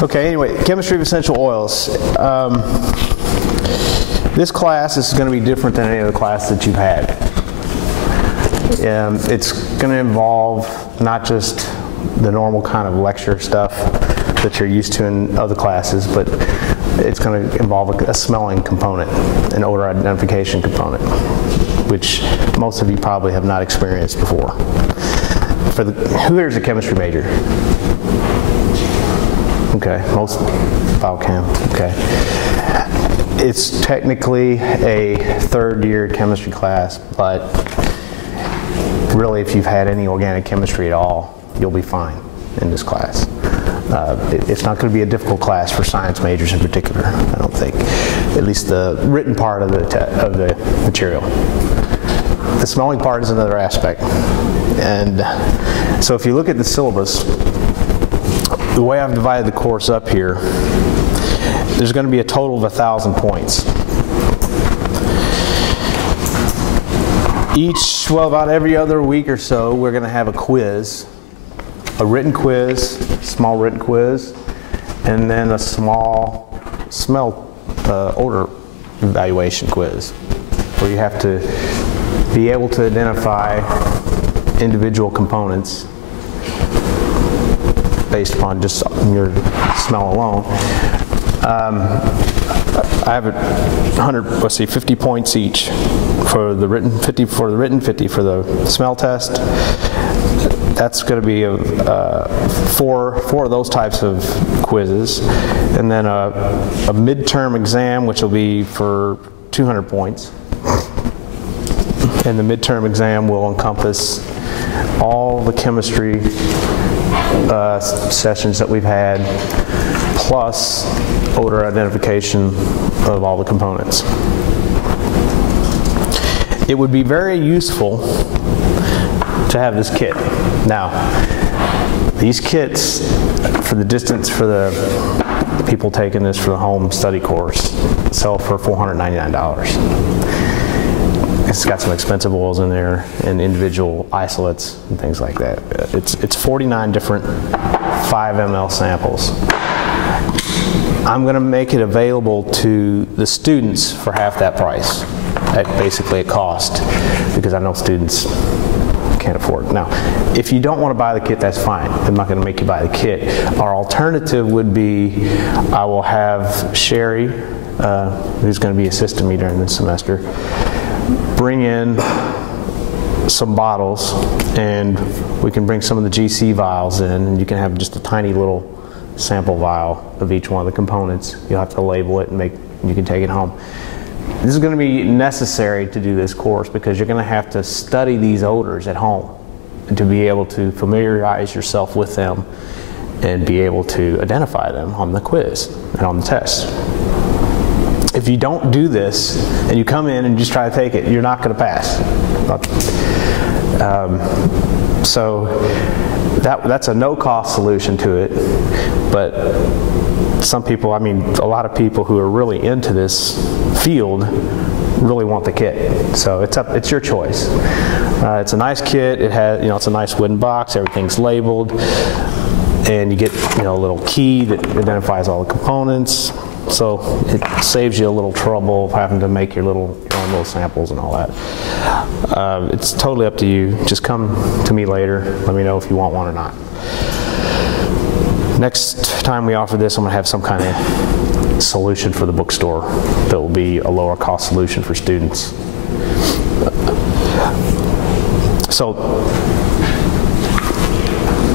Okay, anyway, chemistry of essential oils. This class is going to be different than any other class that you've had. It's going to involve not just the normal kind of lecture stuff that you're used to in other classes, but it's going to involve a smelling component, an odor identification component, which most of you probably have not experienced before. Who here is a chemistry major? Okay, most biochem, okay. It's technically a third-year chemistry class, but really if you've had any organic chemistry at all, you'll be fine in this class. It's not going to be a difficult class for science majors in particular, I don't think. At least the written part of the material. The smelling part is another aspect. And so if you look at the syllabus, the way I've divided the course up here, there's going to be a total of 1,000 points. About every other week or so, we're going to have a quiz, a written quiz, small written quiz, and then a small smell odor evaluation quiz, where you have to be able to identify individual components based upon just your smell alone. I have 50 points each for the written, 50 for the written, 50 for the smell test. That's going to be four of those types of quizzes, and then a midterm exam, which will be for 200 points. And the midterm exam will encompass all the chemistry sessions that we've had, plus odor identification of all the components. It would be very useful to have this kit. Now, these kits, for the distance, for the people taking this for the home study course, sell for $499. It's got some expensive oils in there and individual isolates and things like that. It's 49 different 5 ml samples. I'm going to make it available to the students for half that price, at basically a cost, because I know students can't afford it. Now, if you don't want to buy the kit, that's fine. I'm not going to make you buy the kit. Our alternative would be I will have Sherry, who's going to be assisting me during this semester, bring in some bottles, and we can bring some of the GC vials in, and you can have just a tiny little sample vial of each one of the components. You'll have to label it and you can take it home. This is going to be necessary to do this course because you're going to have to study these odors at home and to be able to familiarize yourself with them and be able to identify them on the quiz and on the test. If you don't do this and you come in and just try to take it, you're not going to pass. So that's a no-cost solution to it, but some people, I mean, a lot of people who are really into this field really want the kit. So it's your choice. It's a nice kit. It has, it's a nice wooden box. Everything's labeled, and you get, a little key that identifies all the components. So it saves you a little trouble of having to make your own little samples and all that. It's totally up to you. Just come to me later. Let me know if you want one or not. Next time we offer this, I'm going to have some kind of solution for the bookstore that will be a lower cost solution for students. So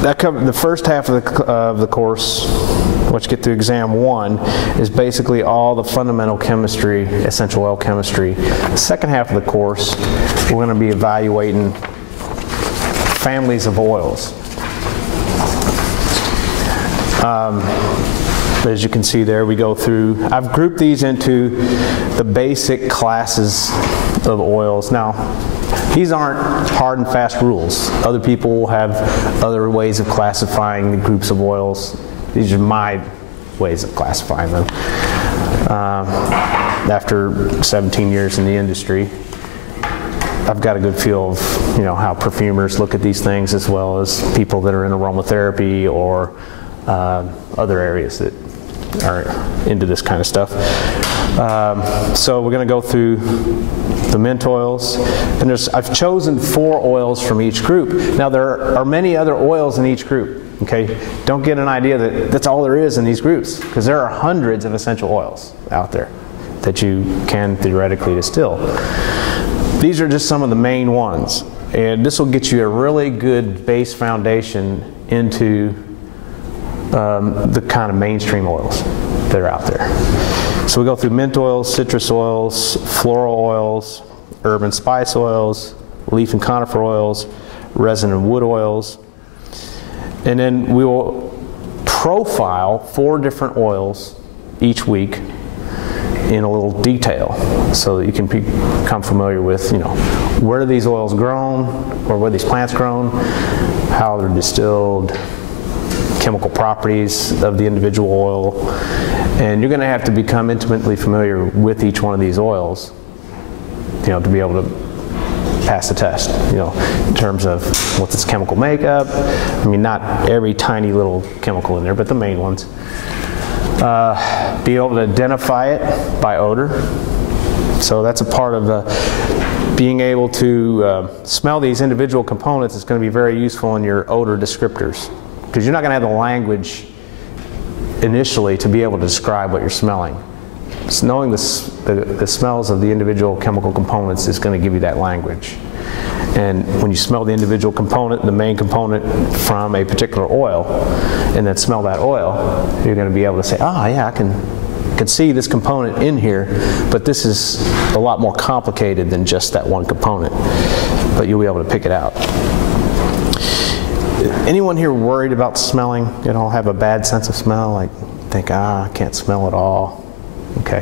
that covers the first half of the course. Once you get through exam 1 is basically all the fundamental chemistry, essential oil chemistry. The second half of the course, we're going to be evaluating families of oils. As you can see there, we go through, I've grouped these into the basic classes of oils. Now, these aren't hard and fast rules. Other people will have other ways of classifying the groups of oils. These are my ways of classifying them. After 17 years in the industry, I've got a good feel of how perfumers look at these things, as well as people that are in aromatherapy or other areas that are into this kind of stuff. So we're going to go through the mint oils, and I've chosen 4 oils from each group. Now there are many other oils in each group. Okay, don't get an idea that that's all there is in these groups, because there are hundreds of essential oils out there that you can theoretically distill. These are just some of the main ones, and this will get you a really good base foundation into the kind of mainstream oils that are out there. So we go through mint oils, citrus oils, floral oils, herb and spice oils, leaf and conifer oils, resin and wood oils. And then we will profile 4 different oils each week in a little detail, so that you can become familiar with, you know, where are these oils grown, or where are these plants grown, how they're distilled, chemical properties of the individual oil. And you're going to have to become intimately familiar with each one of these oils, you know, to be able to pass the test, you know, in terms of what's its chemical makeup. I mean, not every tiny little chemical in there, but the main ones. Be able to identify it by odor. So that's a part of being able to smell these individual components is going to be very useful in your odor descriptors, because you're not going to have the language initially to be able to describe what you're smelling. So knowing the smells of the individual chemical components is going to give you that language. And when you smell the individual component, the main component from a particular oil, and then smell that oil, you're going to be able to say, ah, yeah, I can see this component in here, but this is a lot more complicated than just that one component. But you'll be able to pick it out. Anyone here worried about smelling? You know, have a bad sense of smell? Like, think, I can't smell at all. Okay,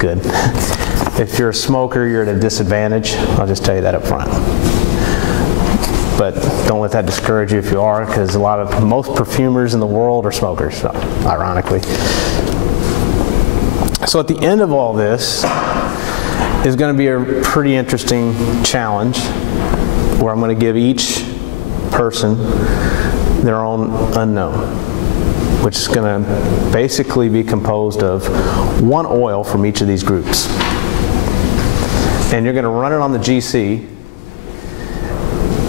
good. If you're a smoker, you're at a disadvantage. I'll just tell you that up front. But don't let that discourage you if you are, because most perfumers in the world are smokers, so, ironically. So at the end of all this is going to be a pretty interesting challenge, where I'm going to give each person their own unknown, which is going to basically be composed of 1 oil from each of these groups. And you're going to run it on the GC,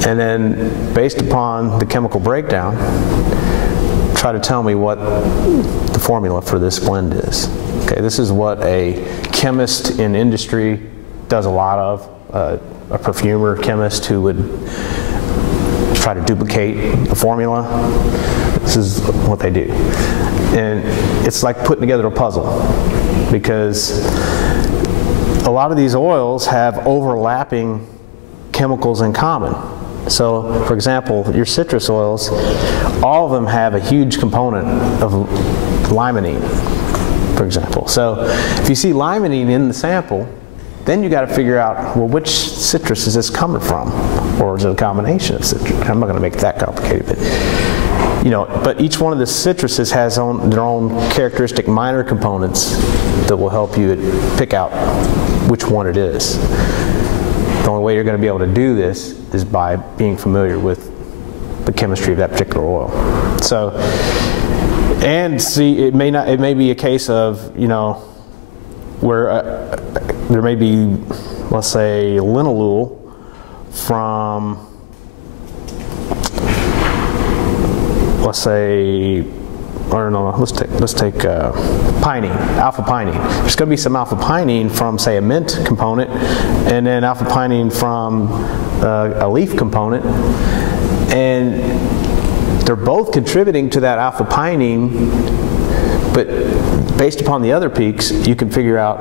and then based upon the chemical breakdown, try to tell me what the formula for this blend is. Okay, this is what a chemist in industry does a lot of, a perfumer chemist who would try to duplicate the formula. This is what they do. And it's like putting together a puzzle, because a lot of these oils have overlapping chemicals in common. So, for example, your citrus oils, all of them have a huge component of limonene, for example. So, if you see limonene in the sample, then you got to figure out, well, which citrus is this coming from? Or is it a combination of citrus? I'm not going to make it that complicated, but you know, but each one of the citruses has their own characteristic minor components that will help you pick out which one it is. The only way you're going to be able to do this is by being familiar with the chemistry of that particular oil. So, and see, it may be a case of, you know, where there may be, let's say, linalool from, let's say, or no, let's take pinene, alpha pinene. There's going to be some alpha pinene from, say, a mint component, and then alpha pinene from a leaf component, and they're both contributing to that alpha pinene, but based upon the other peaks, you can figure out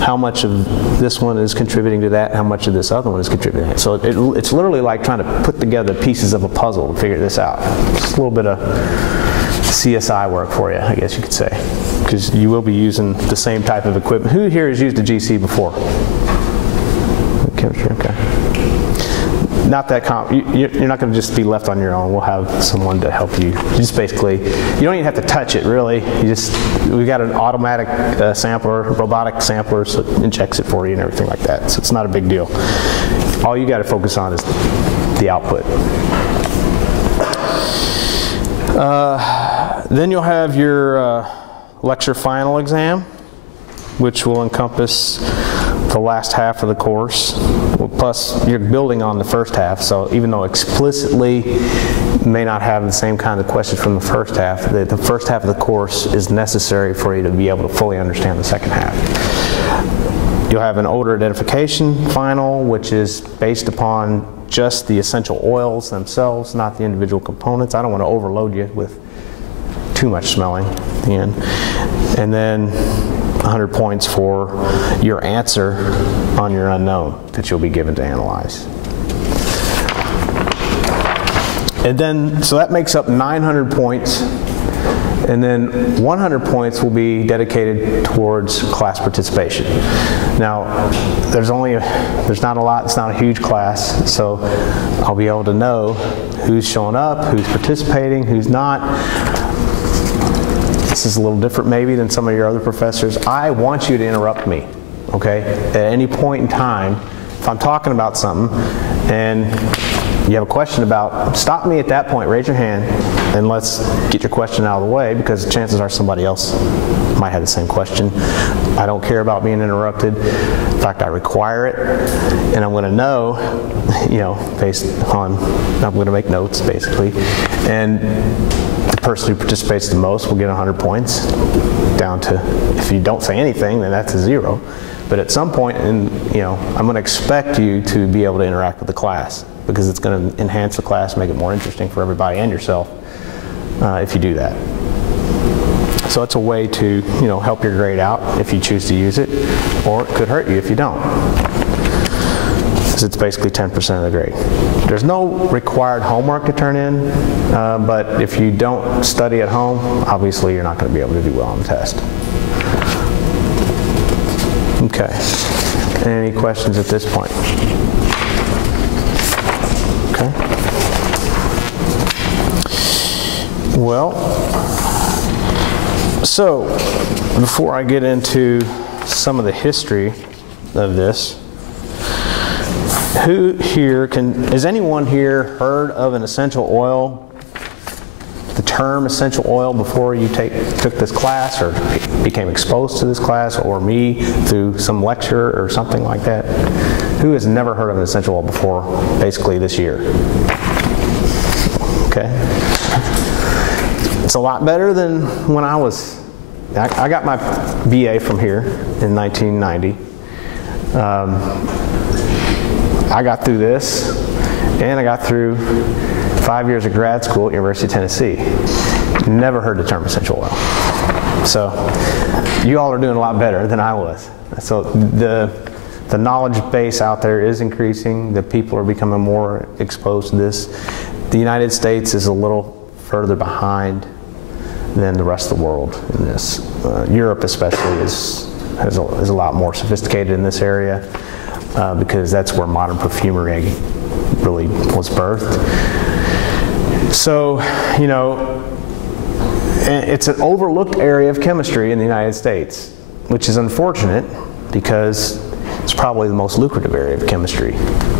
how much of this one is contributing to that, how much of this other one is contributing to that. So it's literally like trying to put together pieces of a puzzle to figure this out. Just a little bit of CSI work for you, I guess you could say, because you will be using the same type of equipment. Who here has used a GC before? Chemistry, okay. Not that you're not going to just be left on your own. We'll have someone to help you. Just basically, you don't even have to touch it really. We've got an automatic sampler, robotic sampler, so it checks it for you and everything like that. So it's not a big deal. All you got to focus on is the output. Then you'll have your lecture final exam, which will encompass the last half of the course. Plus, you're building on the first half, so even though explicitly may not have the same kind of questions from the first half, the first half of the course is necessary for you to be able to fully understand the second half. You'll have an odor identification final, which is based upon just the essential oils themselves, not the individual components. I don't want to overload you with too much smelling at the end. And then 100 points for your answer on your unknown that you'll be given to analyze. And then, so that makes up 900 points. And then 100 points will be dedicated towards class participation. Now, there's not a lot, it's not a huge class, so I'll be able to know who's showing up, who's participating, who's not. This is a little different maybe than some of your other professors. I want you to interrupt me, okay? At any point in time, if I'm talking about something and you have a question about, stop me at that point, raise your hand, and let's get your question out of the way, because chances are somebody else might have the same question. I don't care about being interrupted. In fact, I require it, and I'm going to know, you know, based on, I'm going to make notes basically, and the person who participates the most will get 100 points, down to, if you don't say anything, then that's a 0. But at some point, you know, I'm going to expect you to be able to interact with the class, because it's going to enhance the class, make it more interesting for everybody and yourself if you do that. So it's a way to, you know, help your grade out if you choose to use it, or it could hurt you if you don't, because it's basically 10% of the grade. There's no required homework to turn in, but if you don't study at home, obviously you're not going to be able to do well on the test. Okay. Any questions at this point? Okay. Well, so before I get into some of the history of this, has anyone here heard of an essential oil, the term essential oil, before you took this class or became exposed to this class, or me through some lecture or something like that? Who has never heard of an essential oil before, basically this year? Okay. It's a lot better than when I got my BA from here in 1990. I got through this, and I got through 5 years of grad school at University of Tennessee. Never heard the term essential oil. So you all are doing a lot better than I was. So the knowledge base out there is increasing. The people are becoming more exposed to this. The United States is a little further behind than the rest of the world in this. Europe especially is a lot more sophisticated in this area, because that's where modern perfumery really was birthed. So, you know, it's an overlooked area of chemistry in the United States, which is unfortunate, because it's probably the most lucrative area of chemistry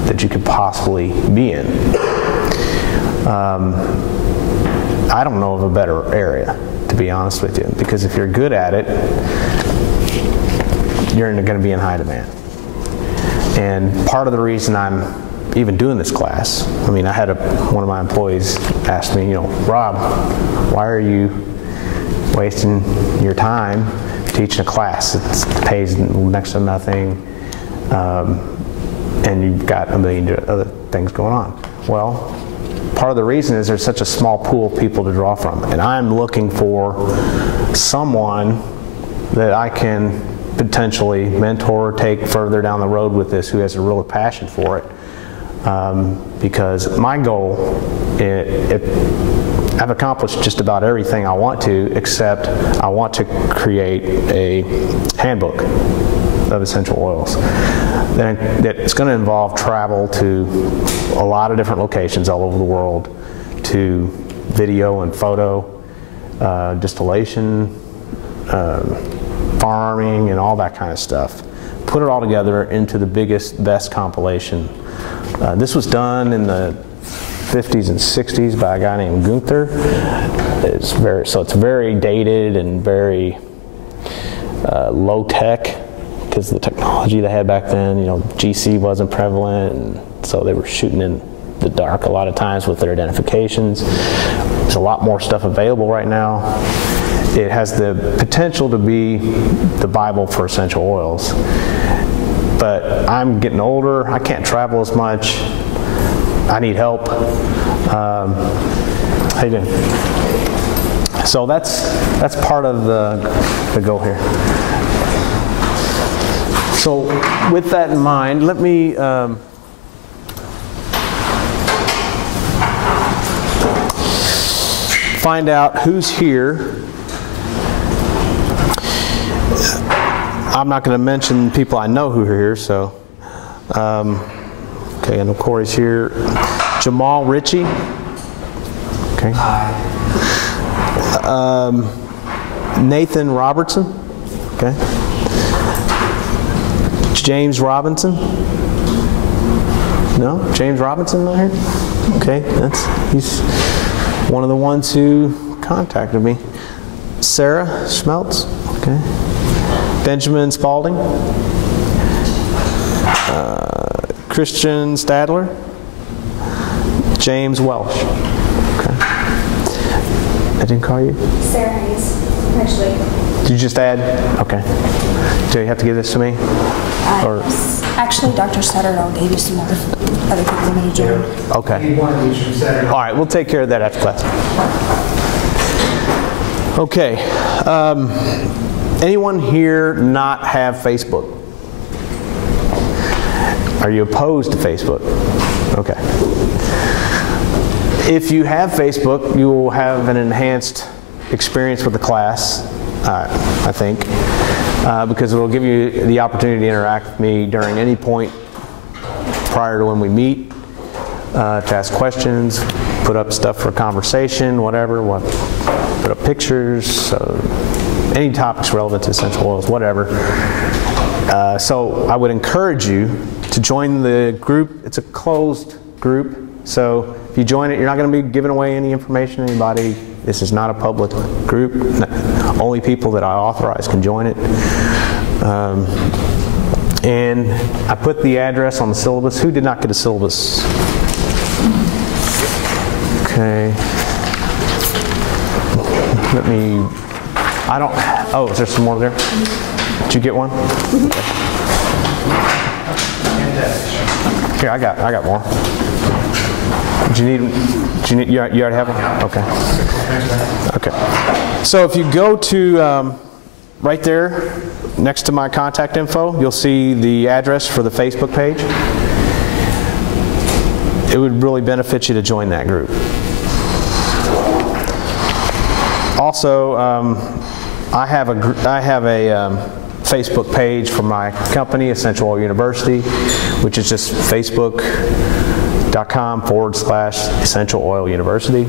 that you could possibly be in. I don't know of a better area, to be honest with you, because if you're good at it, you're going to be in high demand. And part of the reason I'm even doing this class, I mean, I had one of my employees ask me, you know, Rob, why are you wasting your time teaching a class that pays next to nothing, and you've got a million other things going on? Well, part of the reason is there's such a small pool of people to draw from, and I'm looking for someone that I can potentially mentor, take further down the road with this, who has a real passion for it. Because my goal, I've accomplished just about everything I want to, except I want to create a handbook of essential oils. It's going to involve travel to a lot of different locations all over the world, to video and photo, distillation, farming, and all that kind of stuff. Put it all together into the biggest, best compilation. This was done in the 50s and 60s by a guy named Gunther. it's very dated and very low tech because the technology they had back then. You know, GC wasn't prevalent, and so they were shooting in the dark a lot of times with their identifications. There's a lot more stuff available right now. It has the potential to be the Bible for essential oils. But I'm getting older. I can't travel as much. I need help. How you doing? So that's part of the goal here. So with that in mind, let me find out who's here. I'm not going to mention people I know who are here, so okay, I know Corey's here. Jamal Ritchie. Okay. Nathan Robertson. Okay. James Robinson. No, James Robinson not here. Okay, he's one of the ones who contacted me. Sarah Schmeltz. Okay. Benjamin Spalding. Christian Stadler. James Welsh. Okay. I didn't call you? Sarah Hayes, actually. Did you just add? Okay. Do you have to give this to me? Or? Actually, Dr. Satterdahl gave you some other people who need to join. Okay. All right, we'll take care of that after class. Okay. Anyone here not have Facebook? Are you opposed to Facebook? Okay. If you have Facebook, you will have an enhanced experience with the class, I think, because it will give you the opportunity to interact with me during any point prior to when we meet, to ask questions, put up stuff for conversation, whatever, put up pictures, any topics relevant to essential oils, whatever. So I would encourage you to join the group. It's a closed group, so if you join it, you're not going to be giving away any information to anybody. This is not a public group. Only people that I authorize can join it. And I put the address on the syllabus. Who did not get a syllabus? Okay. Let me, oh, is there some more there? Did you get one? Here, I got more. You already have one? Okay. Okay. So if you go to right there next to my contact info, you'll see the address for the Facebook page. It would really benefit you to join that group. Also, I have a Facebook page for my company, Essential Oil University, which is just facebook.com/Essential Oil University.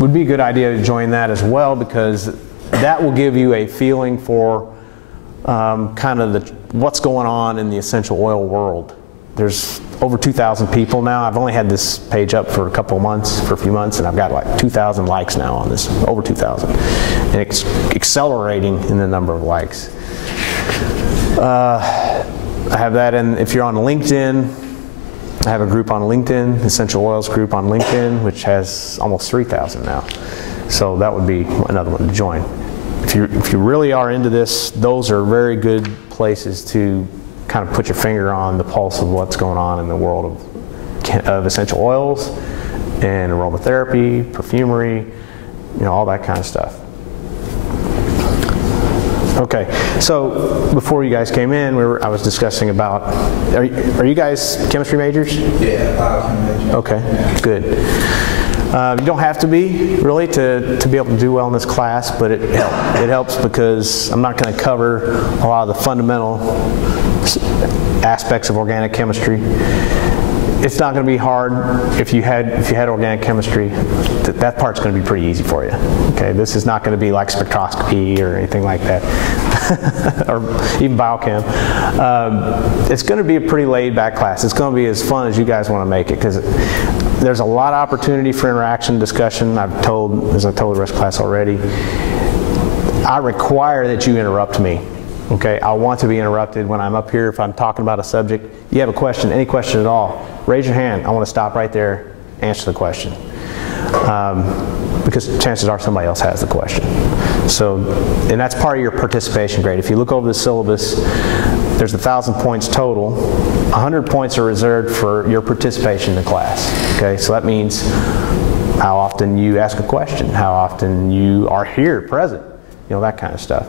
Would be a good idea to join that as well, because that will give you a feeling for kind of what's going on in the essential oil world. There's over 2,000 people now. I've only had this page up for a few months, and I've got like 2,000 likes now on this, over 2,000. And it's accelerating in the number of likes. I have that, and if you're on LinkedIn, I have a group on LinkedIn, Essential Oils group on LinkedIn, which has almost 3,000 now. So that would be another one to join. If you really are into this, those are very good places to kind of put your finger on the pulse of what's going on in the world of essential oils and aromatherapy, perfumery, all that kind of stuff. Okay, so before you guys came in, I was discussing about, are you guys chemistry majors? Yeah, biochemistry major. Okay, good. You don't have to be, really, to be able to do well in this class, but it helps because I'm not going to cover a lot of the fundamental aspects of organic chemistry. It's not going to be hard if you had organic chemistry. That part's going to be pretty easy for you. Okay, this is not going to be like spectroscopy or anything like that, or even biochem. It's going to be a pretty laid-back class. It's going to be as fun as you guys want to make it, because there's a lot of opportunity for interaction, discussion. As I told the rest of the class already, I require that you interrupt me. Okay, I want to be interrupted when I'm up here. If I'm talking about a subject, you have a question, any question at all, raise your hand. I want to stop right there, answer the question. Because chances are somebody else has the question. So, and that's part of your participation grade. If you look over the syllabus, there's 1,000 points total. 100 points are reserved for your participation in the class. Okay, so that means how often you ask a question, how often you are here, present, that kind of stuff.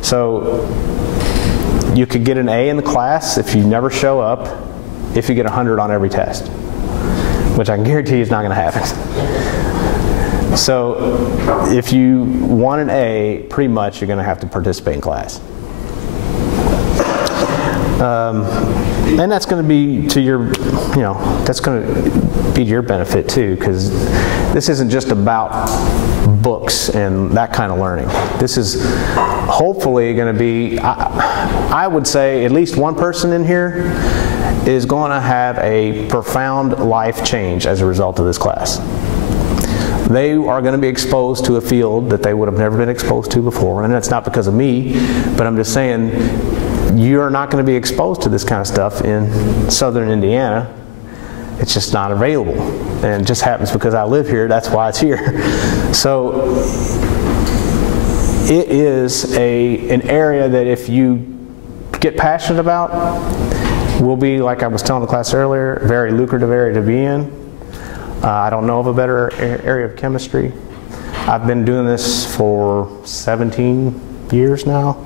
So you could get an A in the class if you never show up, if you get 100 on every test, which I can guarantee you is not going to happen. So if you want an A, pretty much you're going to have to participate in class. And that's going to be to your, that's going to be to your benefit too, because this isn't just about books and that kind of learning. This is hopefully going to be, I would say at least one person in here is going to have a profound life change as a result of this class. They are going to be exposed to a field that they would have never been exposed to before, and that's not because of me, but I'm just saying you're not going to be exposed to this kind of stuff in southern Indiana. It's just not available, and it just happens because I live here, that's why it's here. So it is an area that if you get passionate about, will be, like I was telling the class earlier, a very lucrative area to be in. I don't know of a better area of chemistry. I've been doing this for 17 years now,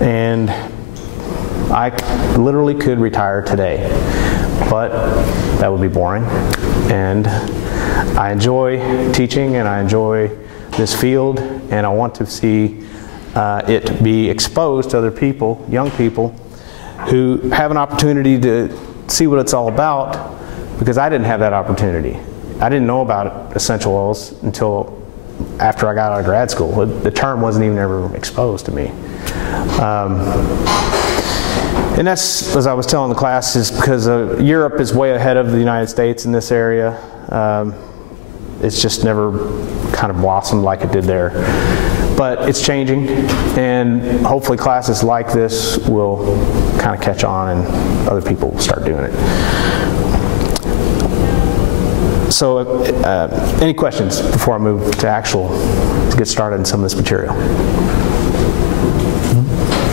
and I literally could retire today, but that would be boring. And I enjoy teaching, and I enjoy this field, and I want to see it be exposed to other people, young people, who have an opportunity to see what it's all about, because I didn't have that opportunity. I didn't know about essential oils until after I got out of grad school. The term wasn't even ever exposed to me. And that's, as I was telling the class, is because Europe is way ahead of the United States in this area. It's just never kind of blossomed like it did there. But it's changing, and hopefully classes like this will kind of catch on and other people will start doing it. So any questions before I move to get started in some of this material?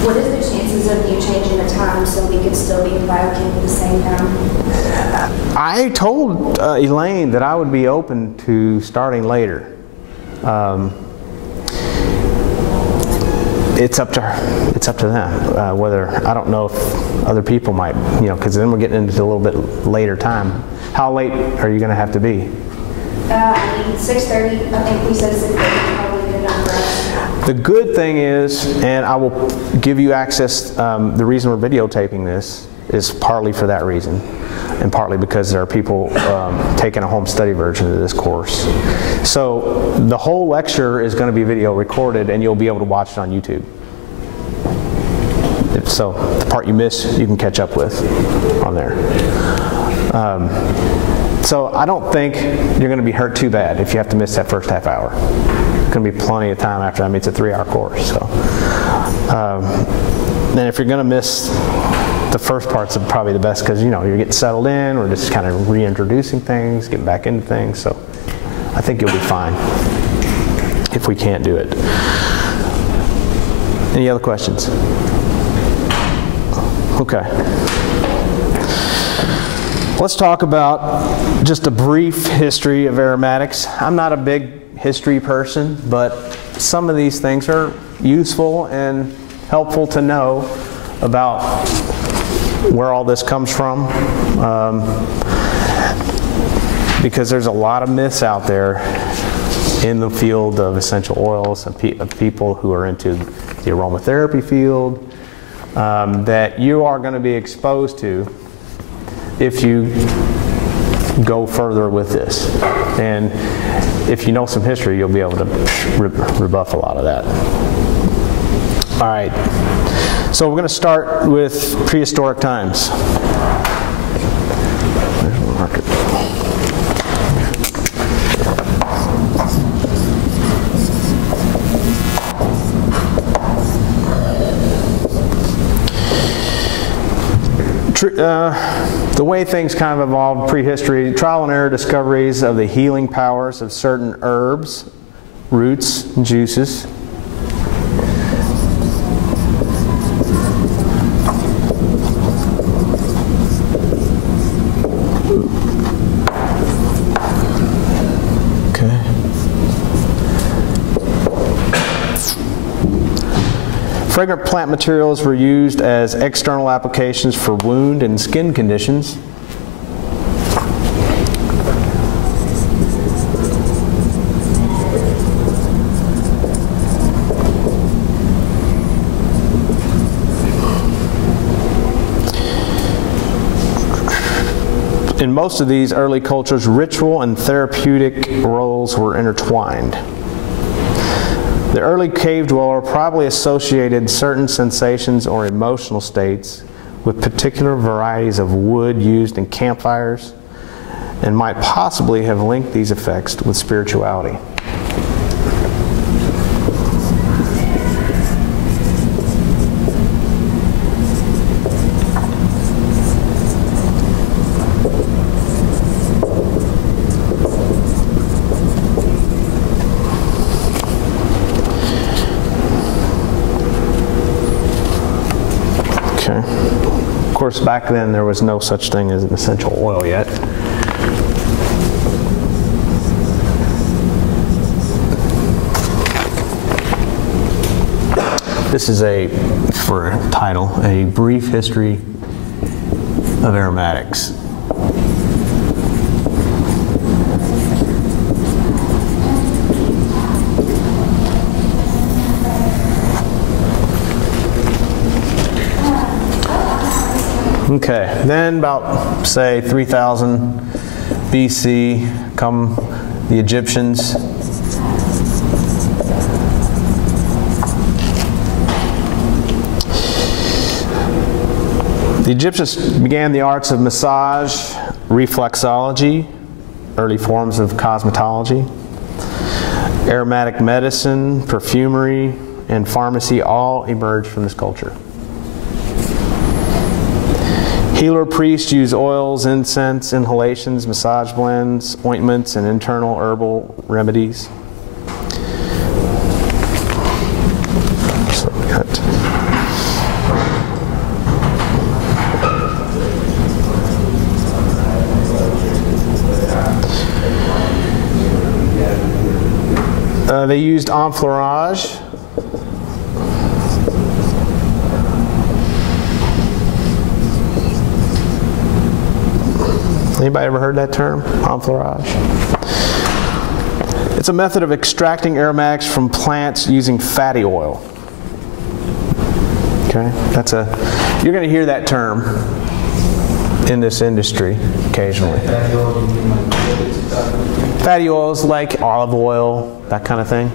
What is the chances of you changing the time so we could still be in biochem at the same time? I told Elaine that I would be open to starting later. It's up to her. It's up to them. Whether, I don't know if other people might, because then we're getting into a little bit later time. How late are you going to have to be? 6:30. I think we said 6:30 probably good enough for us. The good thing is, and I will give you access, the reason we're videotaping this is partly for that reason, and partly because there are people taking a home study version of this course. So the whole lecture is going to be video recorded, and you'll be able to watch it on YouTube. So the part you miss, you can catch up with on there. So I don't think you're going to be hurt too bad if you have to miss that first half hour. There's going to be plenty of time after that. I mean, it's a 3-hour course. So, and if you're going to miss the first part's probably the best, because you're getting settled in, we're just kind of reintroducing things, getting back into things. So I think you'll be fine if we can't do it. Any other questions? Okay. Let's talk about just a brief history of aromatics. I'm not a big history person, but some of these things are useful and helpful to know about where all this comes from, because there's a lot of myths out there in the field of essential oils and people who are into the aromatherapy field that you are going to be exposed to if you go further with this. And if you know some history, you'll be able to rebuff a lot of that. All right, so we're going to start with prehistoric times. The way things kind of evolved prehistory, trial and error discoveries of the healing powers of certain herbs, roots, and juices. Fragrant plant materials were used as external applications for wound and skin conditions. In most of these early cultures, ritual and therapeutic roles were intertwined. The early cave dweller probably associated certain sensations or emotional states with particular varieties of wood used in campfires and might possibly have linked these effects with spirituality. Of course, back then there was no such thing as an essential oil yet. This is for a title, a brief history of aromatics. Okay, then about, say, 3000 BC come the Egyptians. The Egyptians began the arts of massage, reflexology, early forms of cosmetology, aromatic medicine, perfumery, and pharmacy all emerged from this culture. Healer priests use oils, incense, inhalations, massage blends, ointments, and internal herbal remedies. So we got they used enfleurage. Anybody ever heard that term, enfleurage? It's a method of extracting aromatics from plants using fatty oil. Okay, you're going to hear that term in this industry occasionally. Fatty oils like olive oil, that kind of thing.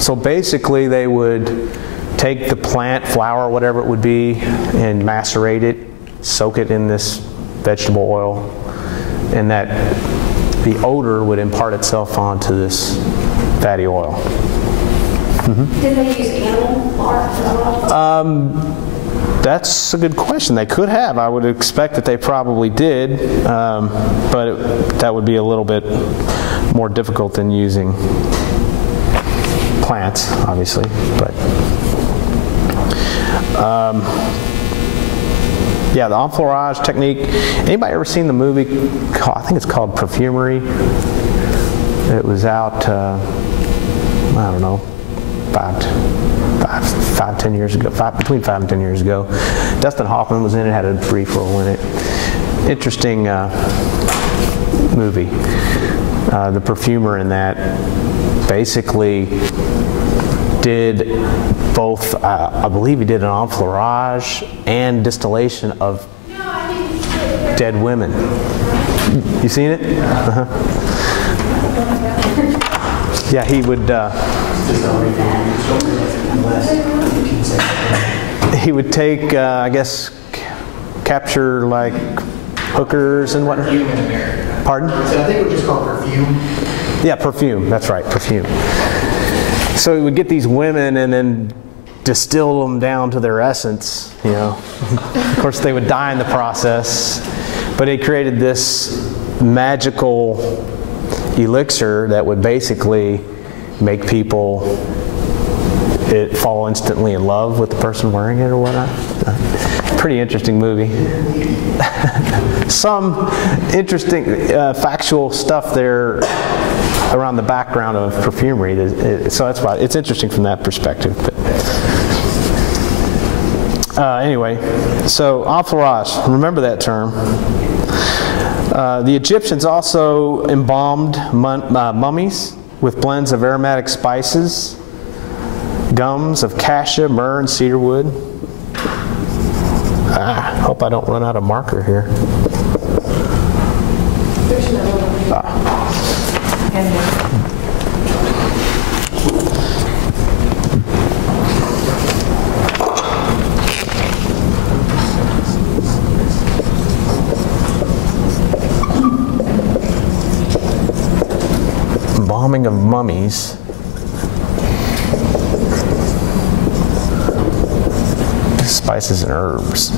So basically they would take the plant, flower, whatever it would be, and macerate it, soak it in this vegetable oil, and that the odor would impart itself onto this fatty oil. Mm-hmm. Did they use animal art for the oil? That's a good question. They could have. I would expect that they probably did, but that would be a little bit more difficult than using plants, obviously. But yeah, the enfleurage technique. Anybody ever seen the movie? I think it's called Perfumery. It was out, I don't know, 10 years ago, between 5 and 10 years ago. Dustin Hoffman was in it, had a brief role in it. Interesting movie. The perfumer in that basically did both, I believe he did an enfleurage and distillation of dead women. You seen it? Uh-huh. Yeah, he would take, I guess, capture like hookers and whatnot. Perfume in America. Pardon? So I think it was just called perfume. Yeah, perfume. That's right, perfume. So he would get these women and then distill them down to their essence, you know. Of course, they would die in the process, but he created this magical elixir that would basically make people fall instantly in love with the person wearing it or whatnot. Pretty interesting movie. Some interesting factual stuff there around the background of perfumery. So that's why it's interesting from that perspective. But anyway, so enfleurage, remember that term. The Egyptians also embalmed mummies with blends of aromatic spices, gums of cassia, myrrh, and cedar wood. Hope I don't run out of marker here. Embalming of mummies. Spices and herbs.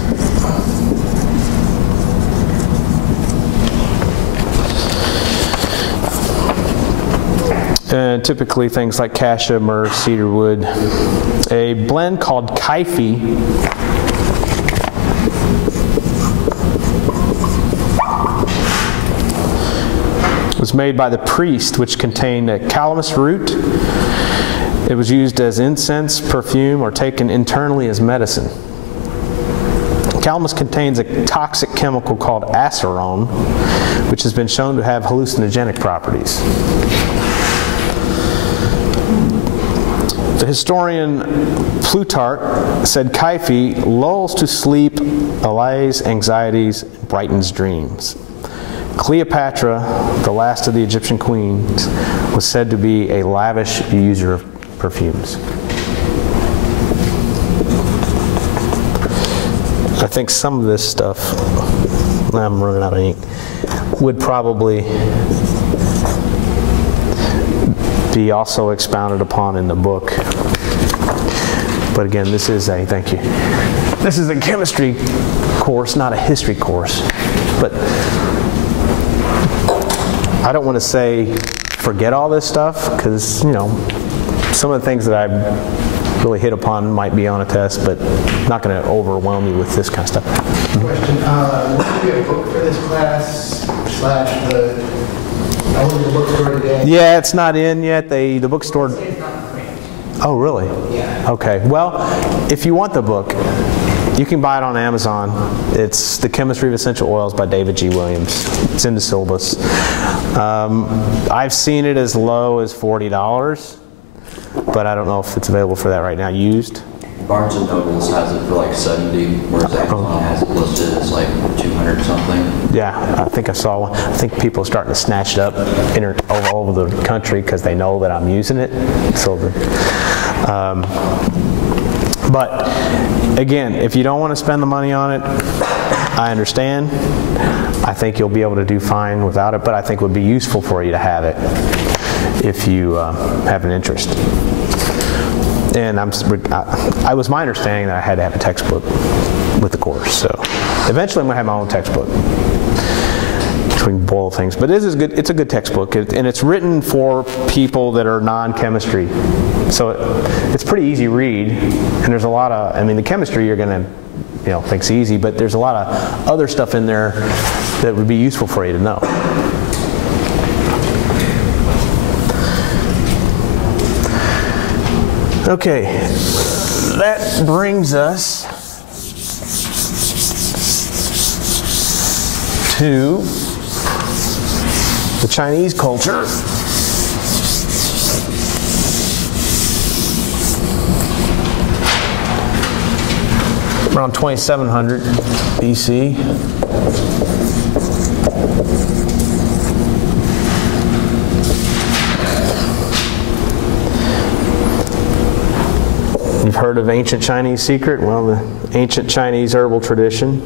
And typically things like cassia, myrrh, cedar wood. A blend called kaifi was made by the priest, which contained a calamus root. It was used as incense, perfume, or taken internally as medicine. Calamus contains a toxic chemical called acerone, which has been shown to have hallucinogenic properties. The historian Plutarch said kaifi lulls to sleep, allays anxieties, brightens dreams. Cleopatra, the last of the Egyptian queens, was said to be a lavish user of perfumes. I think some of this stuff, I'm running out of ink, would probably be also expounded upon in the book. But again, this is a, thank you, this is a chemistry course, not a history course. But I don't want to say forget all this stuff, because, you know, some of the things that I really hit upon might be on a test, but I'm not going to overwhelm you with this kind of stuff. Question, will there be a book for this class, slash I went to the bookstore today. Yeah, it's not in yet. The bookstore... It's not print. Oh, really? Yeah. Okay. Well, if you want the book, you can buy it on Amazon. It's The Chemistry of Essential Oils by David G. Williams. It's in the syllabus. I've seen it as low as $40, but I don't know if it's available for that right now, used. Barnes & Noble has it for like 70, whereas Amazon has it listed as like 200 something. Yeah, I think I saw one. I think people are starting to snatch it up all over the country because they know that I'm using it. But again, if you don't want to spend the money on it, I understand. I think you'll be able to do fine without it, but I think it would be useful for you to have it if you have an interest. And I was my understanding that I had to have a textbook with the course. So eventually I'm going to have my own textbook. So we can boil things. But this is good. It's a good textbook, and it's written for people that are non-chemistry. So it's pretty easy read, and there's a lot of, I mean, the chemistry you're going to, think's easy, but there's a lot of other stuff in there that would be useful for you to know. Okay, that brings us to the Chinese culture. Around 2700 BC. You've heard of ancient Chinese secret? Well, the ancient Chinese herbal tradition.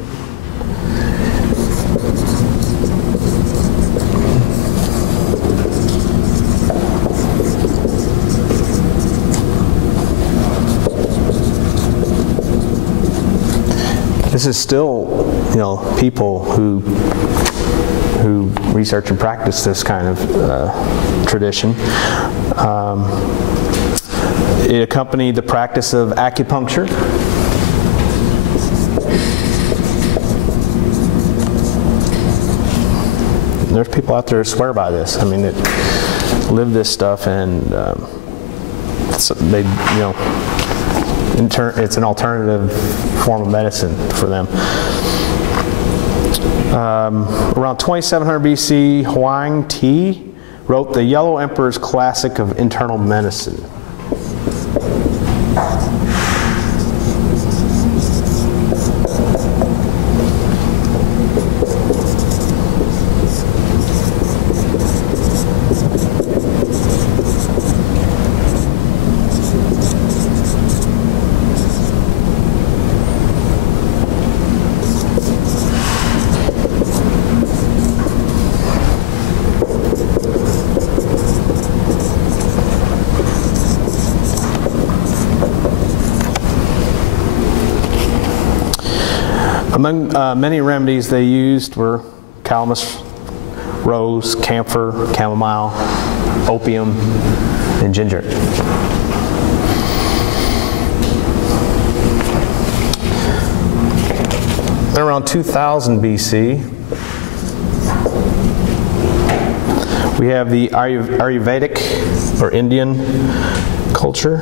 this is still, you know, people who research and practice this kind of tradition. It accompanied the practice of acupuncture. There's people out there who swear by this. I mean, that live this stuff, and they, you know, it's an alternative form of medicine for them. Around 2700 BC, Huang Ti wrote the Yellow Emperor's Classic of Internal Medicine. Among many remedies they used were calamus, rose, camphor, chamomile, opium, and ginger. Then around 2000 BC, we have the Ayurvedic or Indian culture.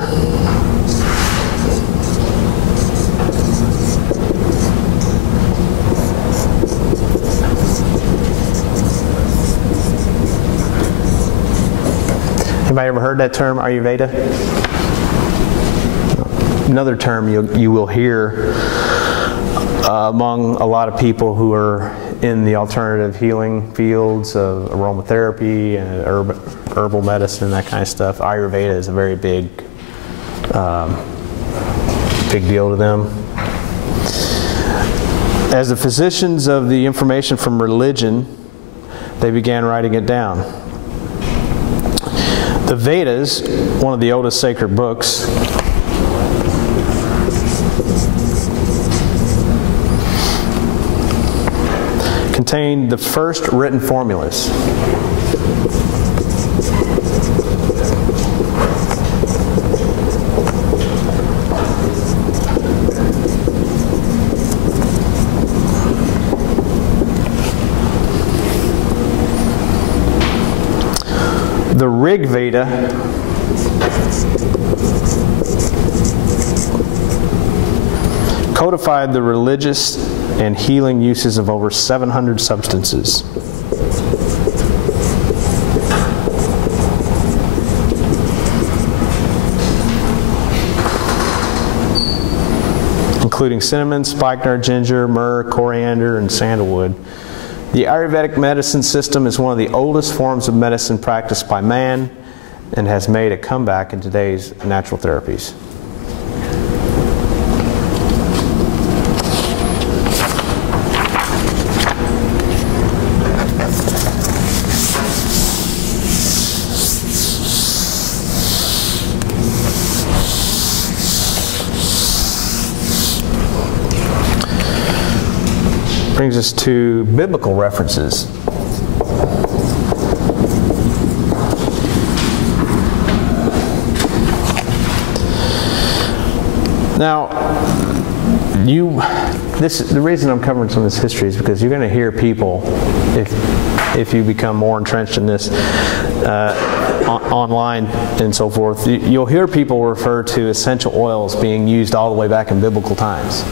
Anybody ever heard that term, Ayurveda? Another term you will hear among a lot of people who are in the alternative healing fields of aromatherapy and herbal medicine, that kind of stuff. Ayurveda is a very big deal to them. As the physicians of the information from religion, they began writing it down. The Vedas, one of the oldest sacred books, contained the first written formulas. The Rig Veda codified the religious and healing uses of over 700 substances. Including cinnamon, spikenard, ginger, myrrh, coriander, and sandalwood. The Ayurvedic medicine system is one of the oldest forms of medicine practiced by man and has made a comeback in today's natural therapies. Brings us to biblical references. Now, the reason I'm covering some of this history is because you're going to hear people, if you become more entrenched in this online and so forth, you'll hear people refer to essential oils being used all the way back in biblical times.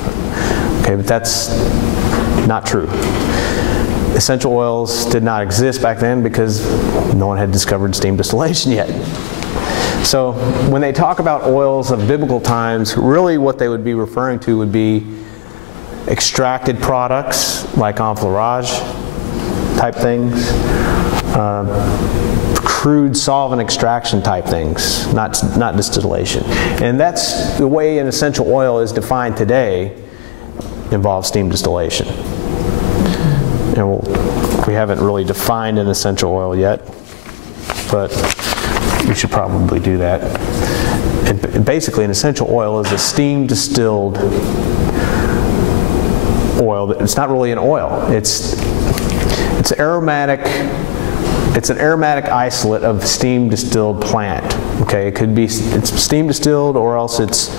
Okay, but that's not true. Essential oils did not exist back then because no one had discovered steam distillation yet. So when they talk about oils of biblical times, really what they would be referring to would be extracted products like enfleurage type things, crude solvent extraction type things, not distillation. And that's the way an essential oil is defined today, involves steam distillation. And we haven't really defined an essential oil yet, but we should probably do that. And basically, an essential oil is a steam distilled oil. It's not really an oil. It's aromatic. It's an aromatic isolate of steam distilled plant. Okay, it could be it's steam distilled, or else it's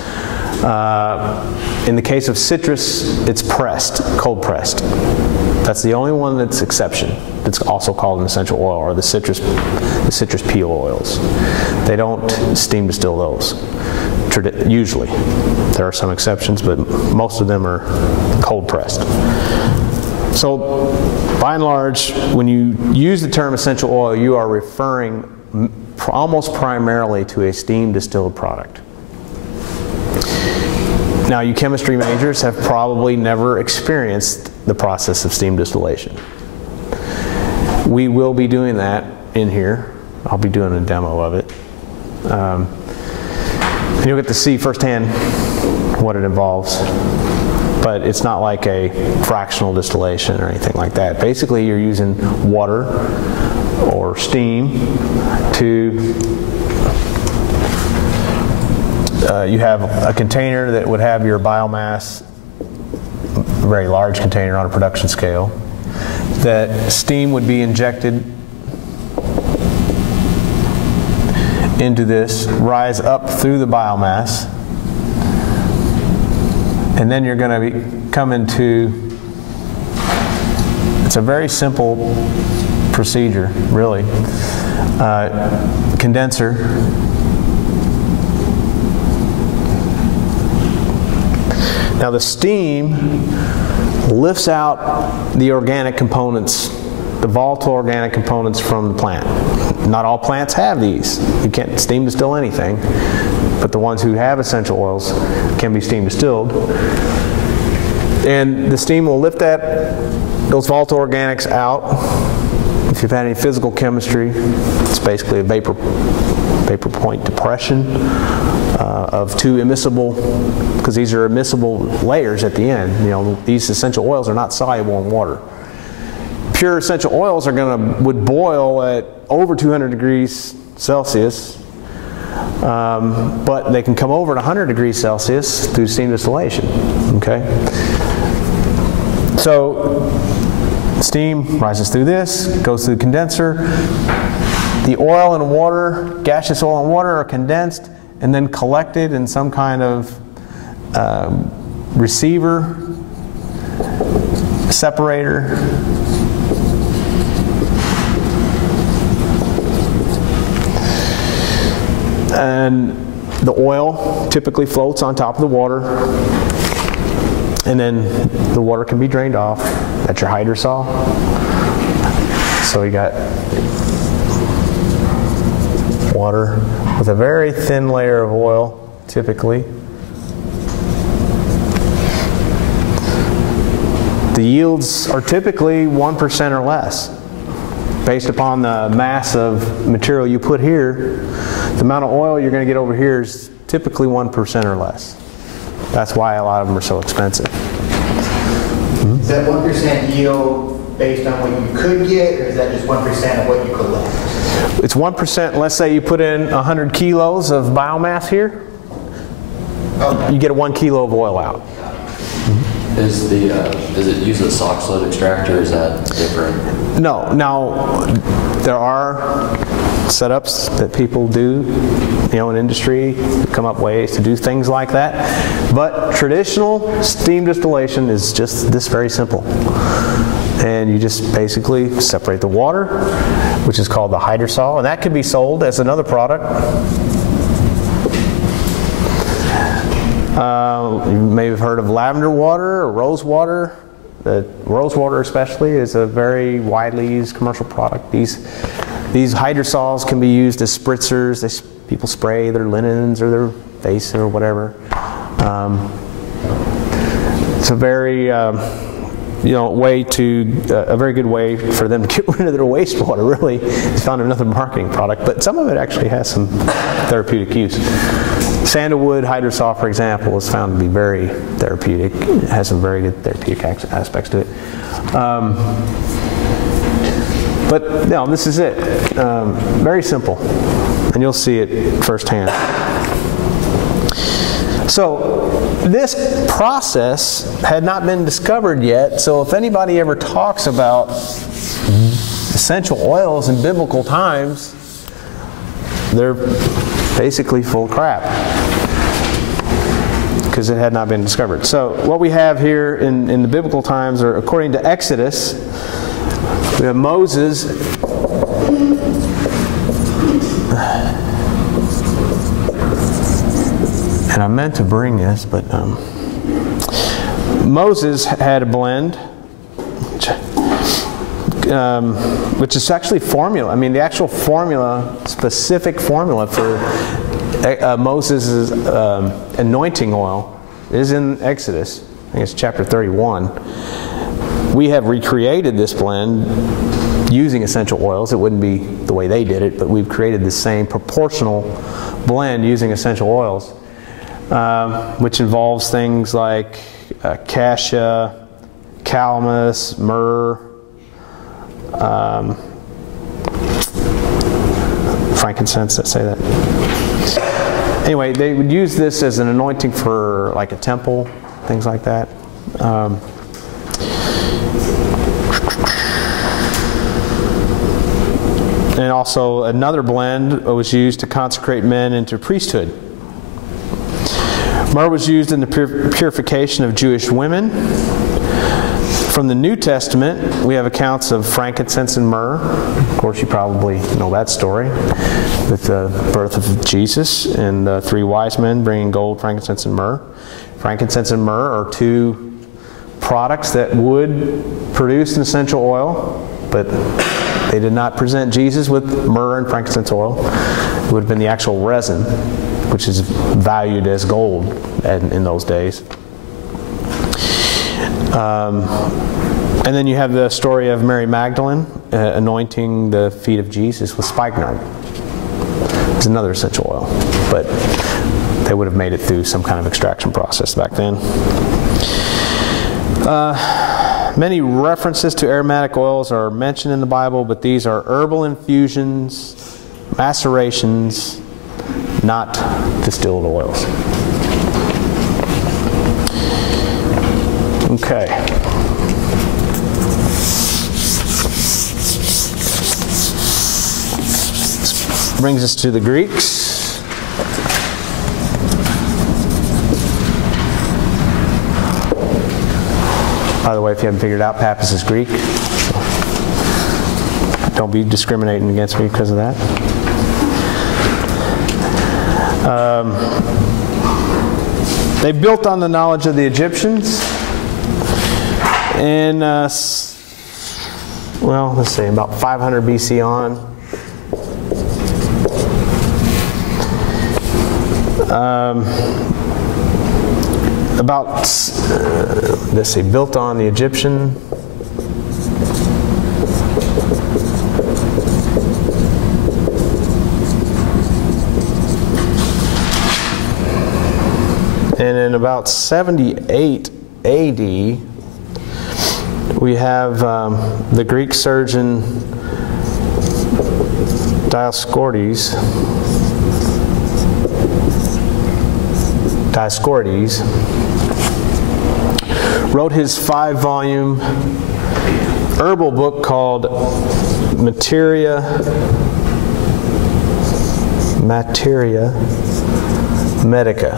in the case of citrus, it's pressed, cold pressed. That's the only one that's exception. It's also called an essential oil, or the citrus peel oils. They don't steam distill those. Usually, there are some exceptions, but most of them are cold pressed. So, by and large, when you use the term essential oil, you are referring almost primarily to a steam distilled product. Now, you chemistry majors have probably never experienced the process of steam distillation. We will be doing that in here. I'll be doing a demo of it. And you'll get to see firsthand what it involves. But it's not like a fractional distillation or anything like that. Basically, you're using water or steam to you have a container that would have your biomass, a very large container on a production scale, that steam would be injected into this, rise up through the biomass, and then you're going to come into, it's a very simple procedure, really. Condenser. Now the steam lifts out the organic components, the volatile organic components from the plant. Not all plants have these. You can't steam distill anything, but the ones who have essential oils can be steam distilled. And the steam will lift those volatile organics out. If you've had any physical chemistry, it's basically a vapor point depression of two immiscible, because these are immiscible layers at the end. You know, these essential oils are not soluble in water. Pure essential oils would boil at over 200 degrees Celsius, but they can come over at 100 degrees Celsius through steam distillation. Okay, so steam rises through this, goes through the condenser. The oil and water, gaseous oil and water, are condensed and then collected in some kind of receiver, separator. And the oil typically floats on top of the water, and then the water can be drained off. That's your hydrosol. So you got water with a very thin layer of oil, typically. The yields are typically 1% or less. Based upon the mass of material you put here, the amount of oil you're going to get over here is typically 1% or less. That's why a lot of them are so expensive. Is that 1% yield based on what you could get, or is that just 1% of what you collect? It's 1%. Let's say you put in 100 kilos of biomass here. Okay. You get 1 kilo of oil out. Is it use a SOx load extractor, or is that different? No. Now, there are setups that people do, you know, in industry, come up ways to do things like that. But traditional steam distillation is just this very simple. And you just basically separate the water, which is called the hydrosol, and that can be sold as another product. You may have heard of lavender water or rose water. Rose water especially is a very widely used commercial product. These hydrosols can be used as spritzers. People spray their linens or their face or whatever. It's a very a very good way for them to get rid of their wastewater, really. It's found another marketing product, but some of it actually has some therapeutic use. Sandalwood hydrosol, for example, is found to be very therapeutic. It has some very good therapeutic aspects to it. But no, this is it. Very simple, and you'll see it firsthand. So this process had not been discovered yet, so if anybody ever talks about essential oils in biblical times, they're basically full of crap, because it had not been discovered. So what we have here in the biblical times are, according to Exodus, we have Moses. And I meant to bring this, but Moses had a blend, which is actually formula. I mean, the actual formula, specific formula for Moses' anointing oil is in Exodus. I think it's chapter 31. We have recreated this blend using essential oils. It wouldn't be the way they did it, but we've created the same proportional blend using essential oils, which involves things like cassia, calamus, myrrh, frankincense, let's say that. Anyway, they would use this as an anointing for like a temple, things like that. And also another blend was used to consecrate men into priesthood. Myrrh was used in the purification of Jewish women. From the New Testament, we have accounts of frankincense and myrrh. Of course, you probably know that story with the birth of Jesus and the 3 wise men bringing gold, frankincense, and myrrh. Frankincense and myrrh are 2 products that would produce an essential oil, but they did not present Jesus with myrrh and frankincense oil. It would have been the actual resin, which is valued as gold in those days. And then you have the story of Mary Magdalene anointing the feet of Jesus with spikenard. It's another essential oil, but they would have made it through some kind of extraction process back then. Many references to aromatic oils are mentioned in the Bible, but these are herbal infusions, macerations, not distilled oils. Okay. This brings us to the Greeks. By the way, if you haven't figured it out, Pappas is Greek. Don't be discriminating against me because of that. They built on the knowledge of the Egyptians. And, well, let's see, about 500 BC on. Let's see, built on the Egyptian. And in about 78 AD, we have the Greek surgeon Dioscorides wrote his 5-volume herbal book called Materia Medica.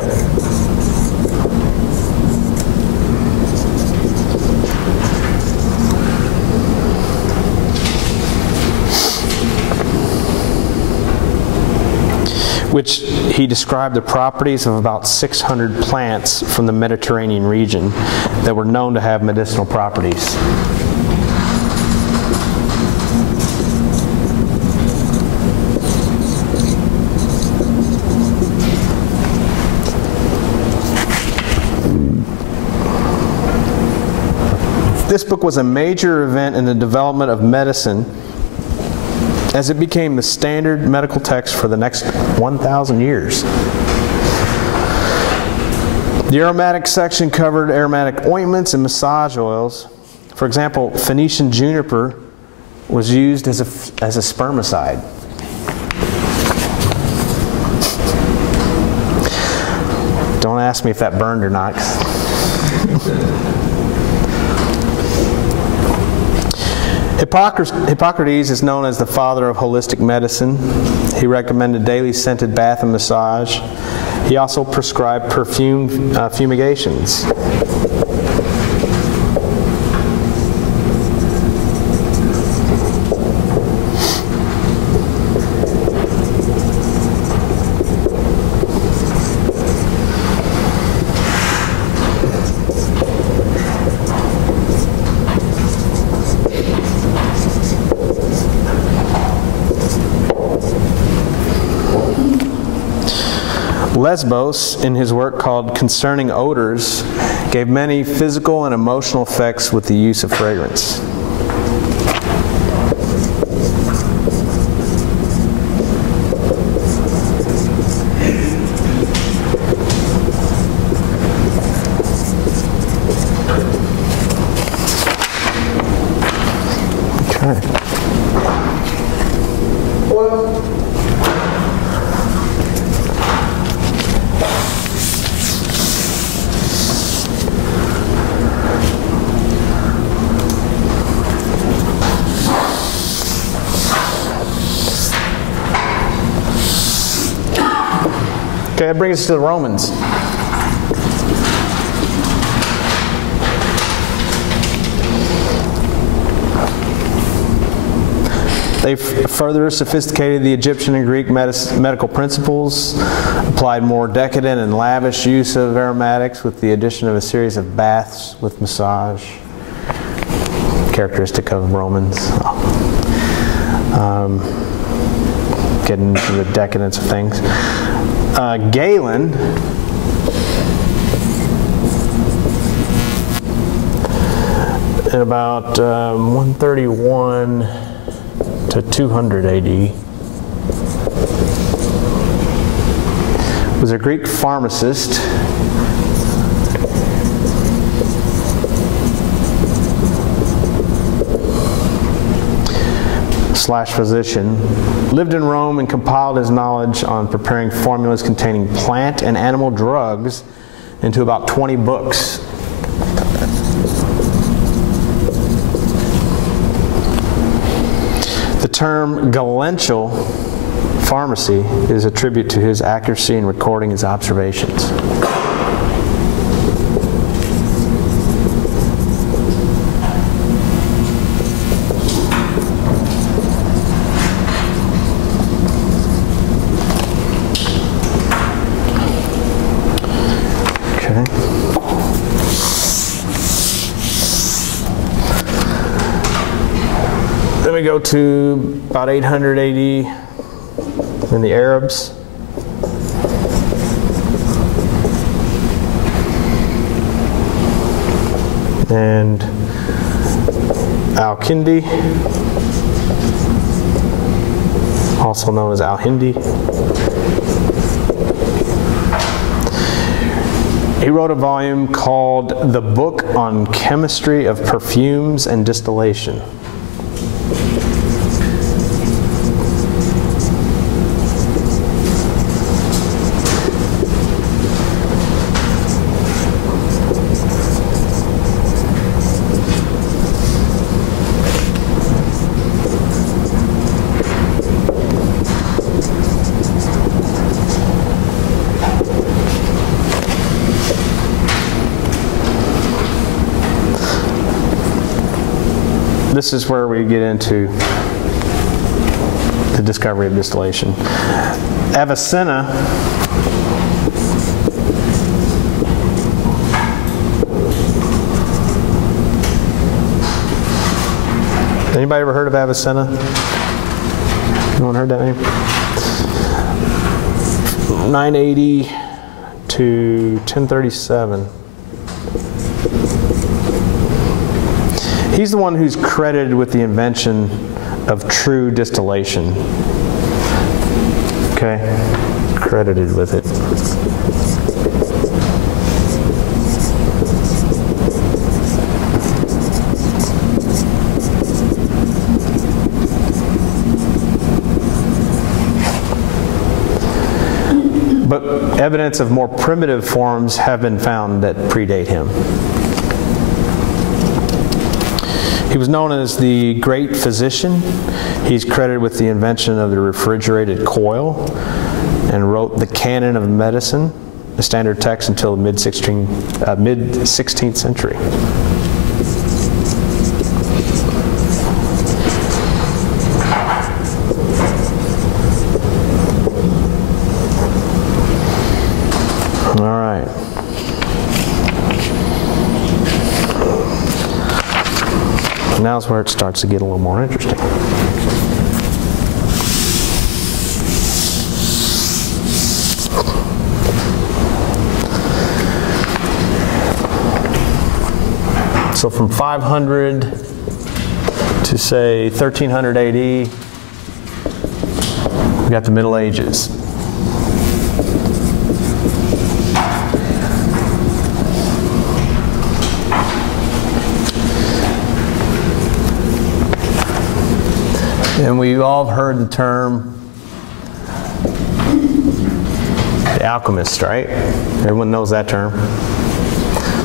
Which he described the properties of about 600 plants from the Mediterranean region that were known to have medicinal properties. This book was a major event in the development of medicine, as it became the standard medical text for the next 1,000 years. The aromatic section covered aromatic ointments and massage oils. For example, Phoenician juniper was used as a spermicide. Don't ask me if that burned or not. Hippocrates is known as the father of holistic medicine. He recommended daily scented bath and massage. He also prescribed fumigations. Lesbos, in his work called Concerning Odors, gave many physical and emotional effects with the use of fragrance. Okay, that brings us to the Romans. They further sophisticated the Egyptian and Greek medical principles, applied more decadent and lavish use of aromatics with the addition of a series of baths with massage, characteristic of Romans. Getting into the decadence of things. Galen in about 131 to 200 AD was a Greek pharmacist / physician, lived in Rome and compiled his knowledge on preparing formulas containing plant and animal drugs into about 20 books. The term Galential pharmacy is a tribute to his accuracy in recording his observations. Then we go to about 800 AD in the Arabs. And Al-Kindi, also known as Al-Hindi. He wrote a volume called The Book on Chemistry of Perfumes and Distillation. This is where we get into the discovery of distillation. Avicenna anybody ever heard of Avicenna? Anyone heard that name? 980 to 1037. He's the one who's credited with the invention of true distillation. Okay? Credited with it. but evidence of more primitive forms have been found that predate him. He was known as the great physician. He's credited with the invention of the refrigerated coil and wrote the canon of medicine, the standard text, until the mid-16th century. All right. Now's where it starts to get a little more interesting. So from 500 to say 1300 AD, we got the Middle Ages. And we've all heard the term the alchemists, right? Everyone knows that term.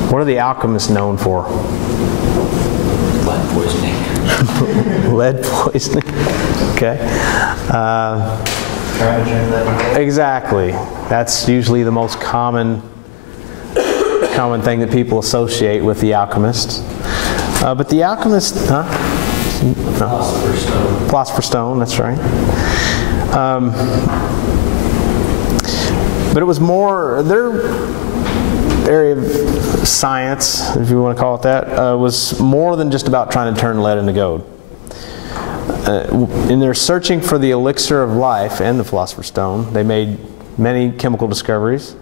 What are the alchemists known for? Lead poisoning. Lead poisoning. Okay. Exactly. That's usually the most common thing that people associate with the alchemists. But the alchemists, huh? No. Philosopher's Stone. Philosopher's Stone, that's right. But it was more, their area of science, if you want to call it that, was more than just about trying to turn lead into gold. In their searching for the elixir of life and the Philosopher's Stone, they made many chemical discoveries.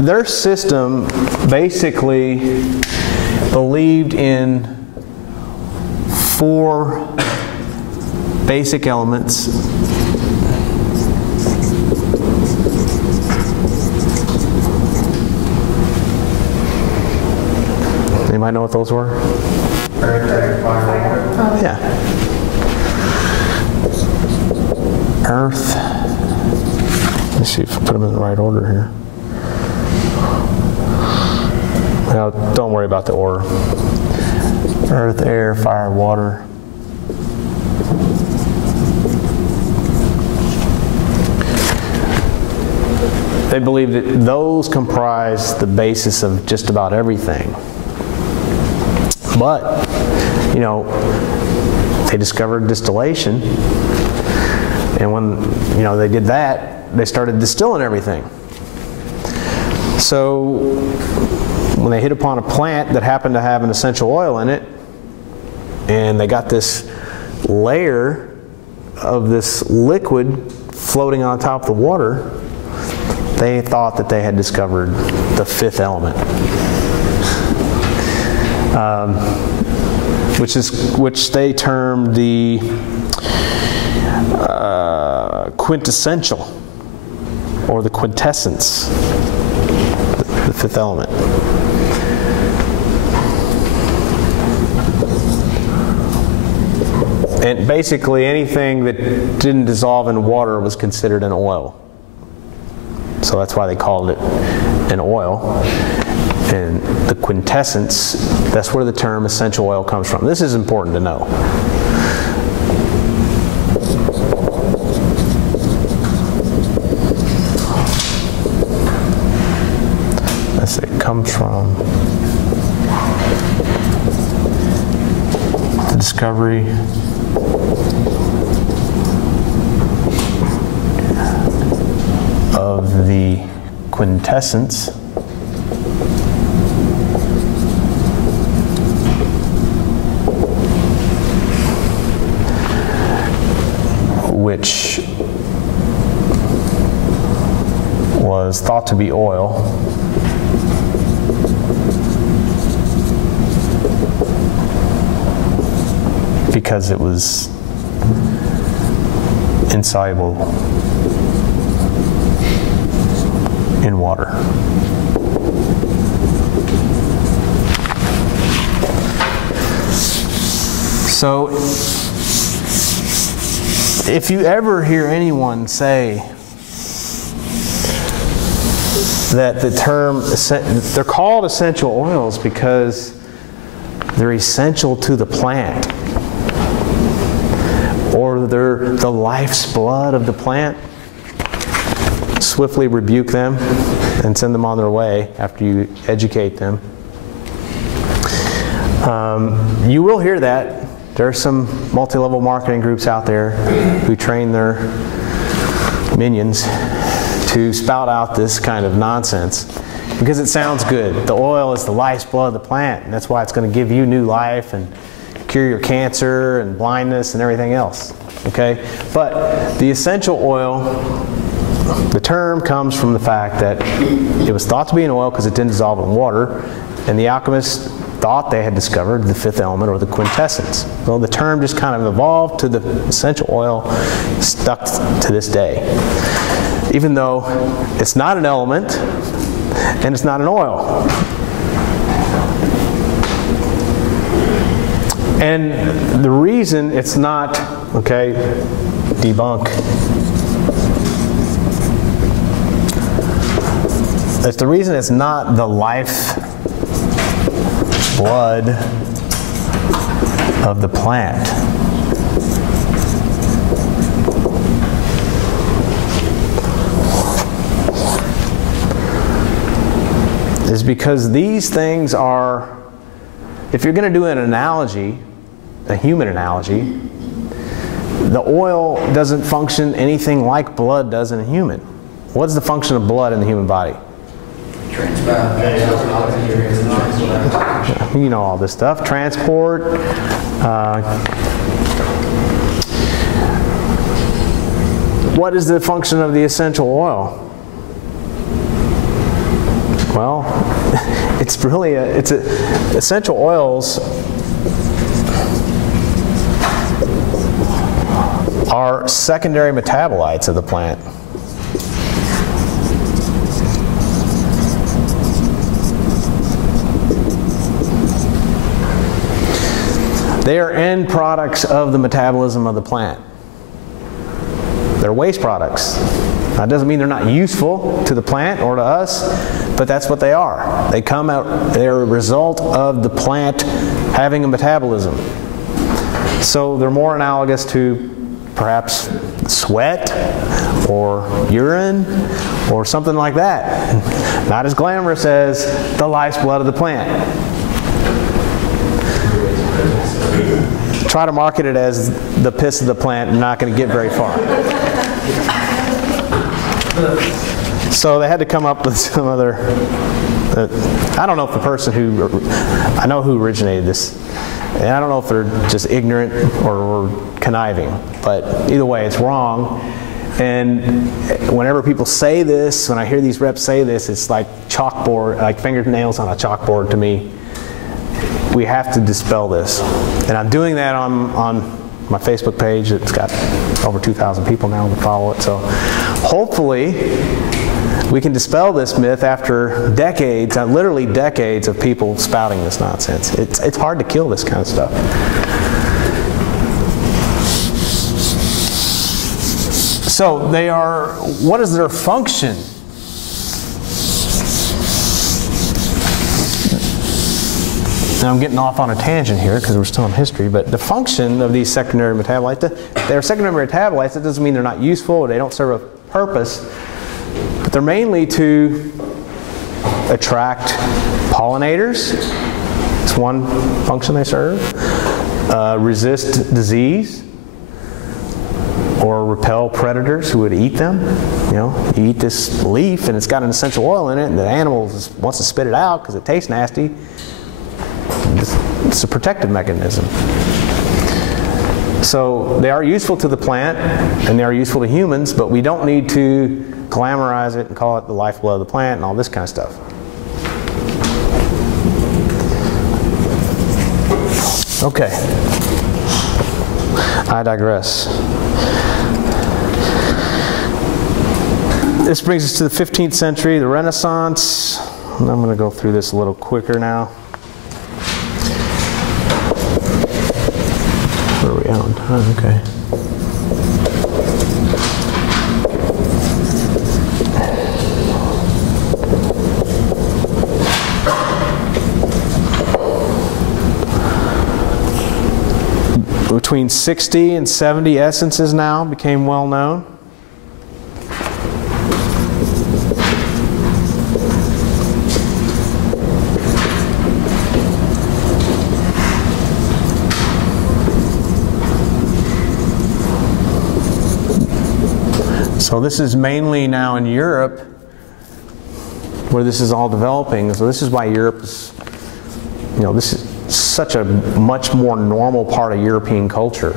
Their system basically believed in 4 basic elements. Anybody know what those were? Earth, air, fire, water. Yeah. Earth. Let me see if I put them in the right order here. Now, don't worry about the order. Earth, air, fire, water. They believe that those comprise the basis of just about everything. But, you know, they discovered distillation, and when, you know, they did that, they started distilling everything. So when they hit upon a plant that happened to have an essential oil in it, and they got this layer of this liquid floating on top of the water, they thought that they had discovered the 5th element, which they termed the quintessential, or the quintessence, the 5th element. And basically anything that didn't dissolve in water was considered an oil. So that's why they called it an oil. And the quintessence, that's where the term essential oil comes from. This is important to know. Let's say it comes from the discovery of the quintessence which was thought to be oil, because it was insoluble in water. So if you ever hear anyone say that the term, they're called essential oils because they're essential to the plant, or they're the life's blood of the plant, swiftly rebuke them and send them on their way after you educate them. You will hear that. There are some multi-level marketing groups out there who train their minions to spout out this kind of nonsense because it sounds good. The oil is the life's blood of the plant, and that's why it's going to give you new life and cure your cancer and blindness and everything else. Okay? But the essential oil, the term comes from the fact that it was thought to be an oil because it didn't dissolve in water, and the alchemists thought they had discovered the fifth element, or the quintessence. Well, the term just kind of evolved to the essential oil, stuck to this day. Even though it's not an element and it's not an oil. And the reason it's not, okay, debunk. It's the reason it's not the life blood of the plant. Is because these things are, if you're going to do an analogy, a human analogy, the oil doesn't function anything like blood does in a human. What's the function of blood in the human body? You know all this stuff. Transport. What is the function of the essential oil? Well, it's really essential oils are secondary metabolites of the plant. They are end products of the metabolism of the plant. They're waste products. That doesn't mean they're not useful to the plant or to us, but that's what they are. They come out, they're a result of the plant having a metabolism. So they're more analogous to perhaps sweat or urine or something like that. Not as glamorous as the life's blood of the plant. Try to market it as the piss of the plant, you're not going to get very far. So they had to come up with some other, I don't know if the person who, I know who originated this, and I don't know if they're just ignorant or conniving, but either way it's wrong. And whenever people say this, when I hear these reps say this, it's like chalkboard, like fingernails on a chalkboard to me. We have to dispel this. And I'm doing that on my Facebook page. It's got over 2,000 people now that follow it. So hopefully we can dispel this myth after decades, literally decades of people spouting this nonsense. It's hard to kill this kind of stuff. So they are, what is their function? Now I'm getting off on a tangent here because we're still in history, but the function of these secondary metabolites, they're secondary metabolites. That doesn't mean they're not useful or they don't serve a purpose, but they're mainly to attract pollinators. It's one function they serve. Resist disease or repel predators who would eat them. You know, you eat this leaf and it's got an essential oil in it and the animal wants to spit it out because it tastes nasty. It's a protective mechanism. So they are useful to the plant and they are useful to humans, but we don't need to glamorize it and call it the lifeblood of the plant and all this kind of stuff. Okay. I digress. This brings us to the 15th century, the Renaissance. And I'm going to go through this a little quicker now. Where are we at on time? Okay. between 60 and 70 essences now became well known. So this is mainly now in Europe where this is all developing. So this is why Europe is, this is such a much more normal part of European culture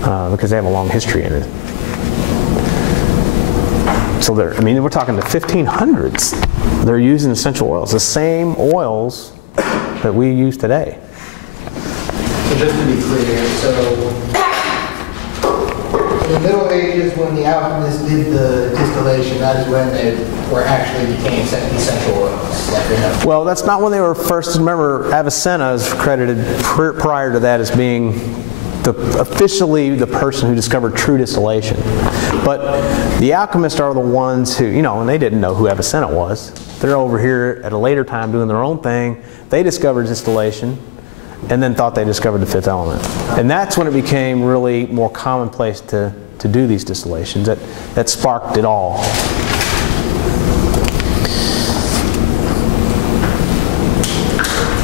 because they have a long history in it. So we're talking the 1500s. They're using essential oils, the same oils that we use today. So just to be clear, so in the Middle Ages, when the alchemists did the distillation, that is when they were actually became essential oils. Well, that's not when they were first. Remember, Avicenna is credited prior to that as being officially the person who discovered true distillation. But the alchemists are the ones who, and they didn't know who Avicenna was. They're over here at a later time doing their own thing. They discovered distillation and then thought they discovered the fifth element. And that's when it became really more commonplace to do these distillations. That sparked it all.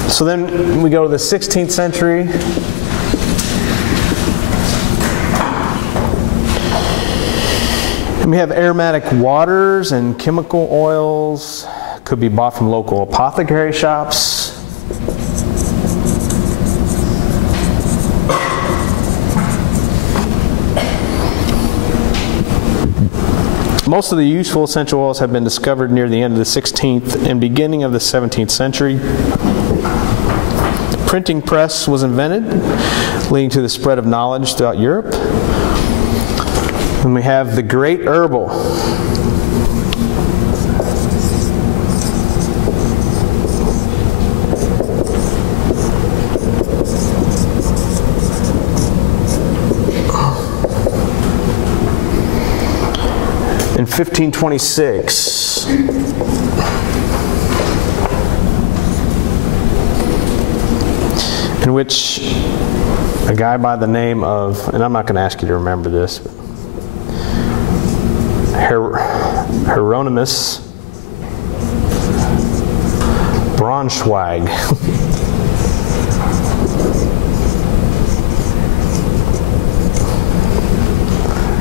So then we go to the 16th century. And we have aromatic waters and chemical oils. Could be bought from local apothecary shops. Most of the useful essential oils have been discovered near the end of the 16th and beginning of the 17th century. The printing press was invented, leading to the spread of knowledge throughout Europe. And we have the great herbal. In 1526, in which a guy by the name of, and I'm not going to ask you to remember this, but Hieronymus Braunschweig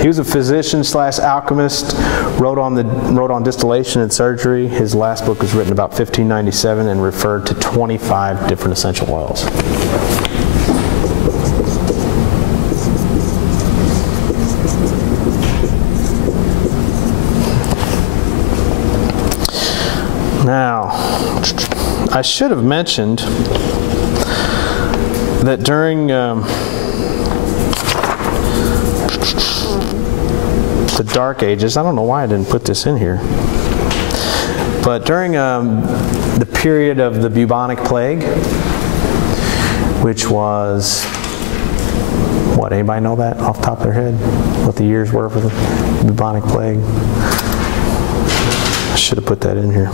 he was a physician / alchemist, wrote on distillation and surgery. His last book was written about 1597 and referred to 25 different essential oils. Now, I should have mentioned that during the Dark Ages, I don't know why I didn't put this in here, but during the period of the bubonic plague, which was, what, anybody know that off the top of their head? What the years were for the bubonic plague? I should have put that in here.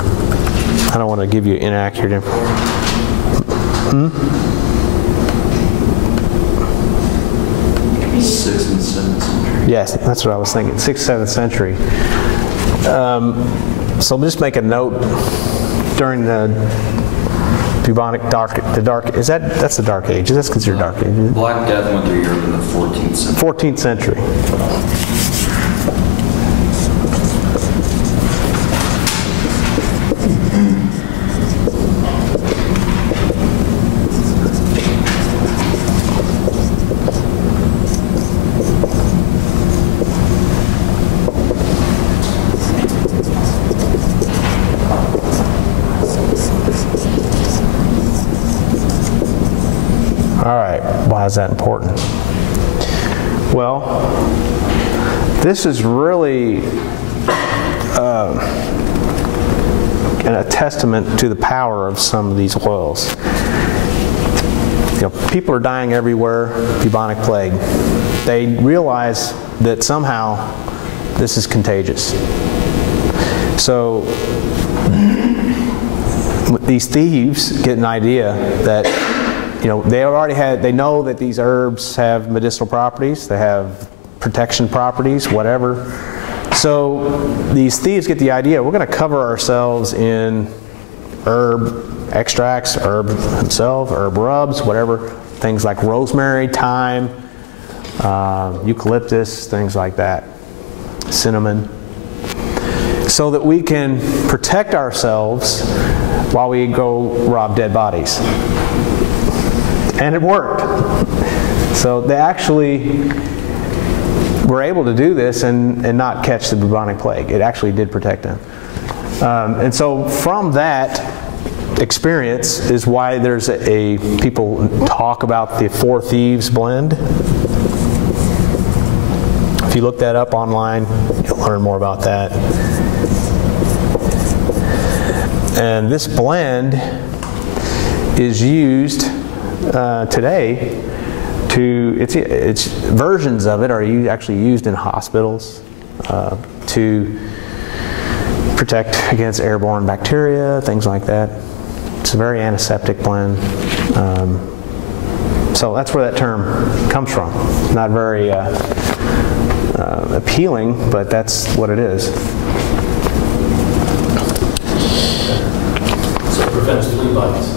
I don't want to give you inaccurate information. 6th and 7th century. Yes, that's what I was thinking. 6th, 7th century. So just make a note during the bubonic that's the Dark Age. That's considered Dark Age. Black Death went through Europe in the 14th century. 14th century. Why is that important? Well, this is really a testament to the power of some of these oils. People are dying everywhere, bubonic plague. They realize that somehow this is contagious. So these thieves get an idea that you know, they know that these herbs have medicinal properties, they have protection properties, whatever. So these thieves get the idea, we're going to cover ourselves in herb extracts, herb themselves, herb rubs, whatever, things like rosemary, thyme, eucalyptus, things like that, cinnamon, so that we can protect ourselves while we go rob dead bodies. And it worked. So they actually were able to do this and not catch the bubonic plague. It actually did protect them. And so from that experience is why there's people talk about the Four Thieves blend. If you look that up online, you'll learn more about that. And this blend is used today its versions of it are actually used in hospitals to protect against airborne bacteria, things like that. It's a very antiseptic blend. So that's where that term comes from. It's not very appealing, but that's what it is. So it prevents flea bites.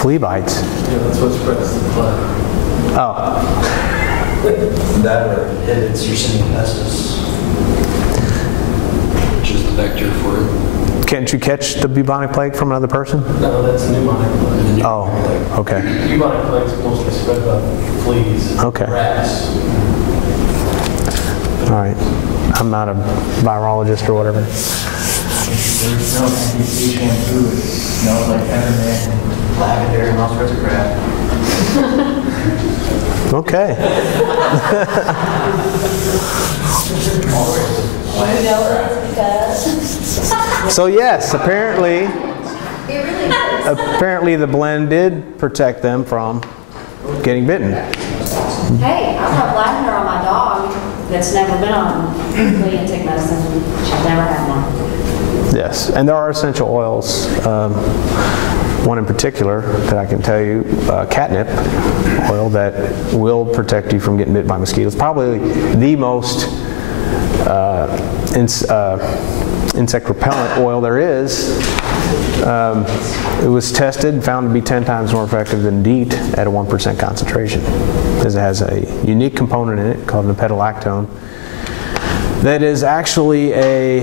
Flea bites? Yeah, that's what spreads the blood. Oh. That or inhibits your semipestis, Which is the vector for it. Can't you catch the bubonic plague from another person? No, that's pneumonic plague. Oh, okay. Bubonic plague is mostly spread by fleas, Okay. rats. All right. I'm not a virologist or whatever. there's no anti-flea shampoo. It smells like peppermint and lavender and all sorts of crap. Okay. So yes, apparently the blend did protect them from getting bitten. Hey, I have lavender on my dog that's never been on flea and tick medicine. She's never had one. Yes, and there are essential oils. One in particular that I can tell you, catnip oil, that will protect you from getting bit by mosquitoes. Probably the most insect repellent oil there is. It was tested and found to be 10 times more effective than DEET at a 1% concentration, because it has a unique component in it called nepentolactone that is actually a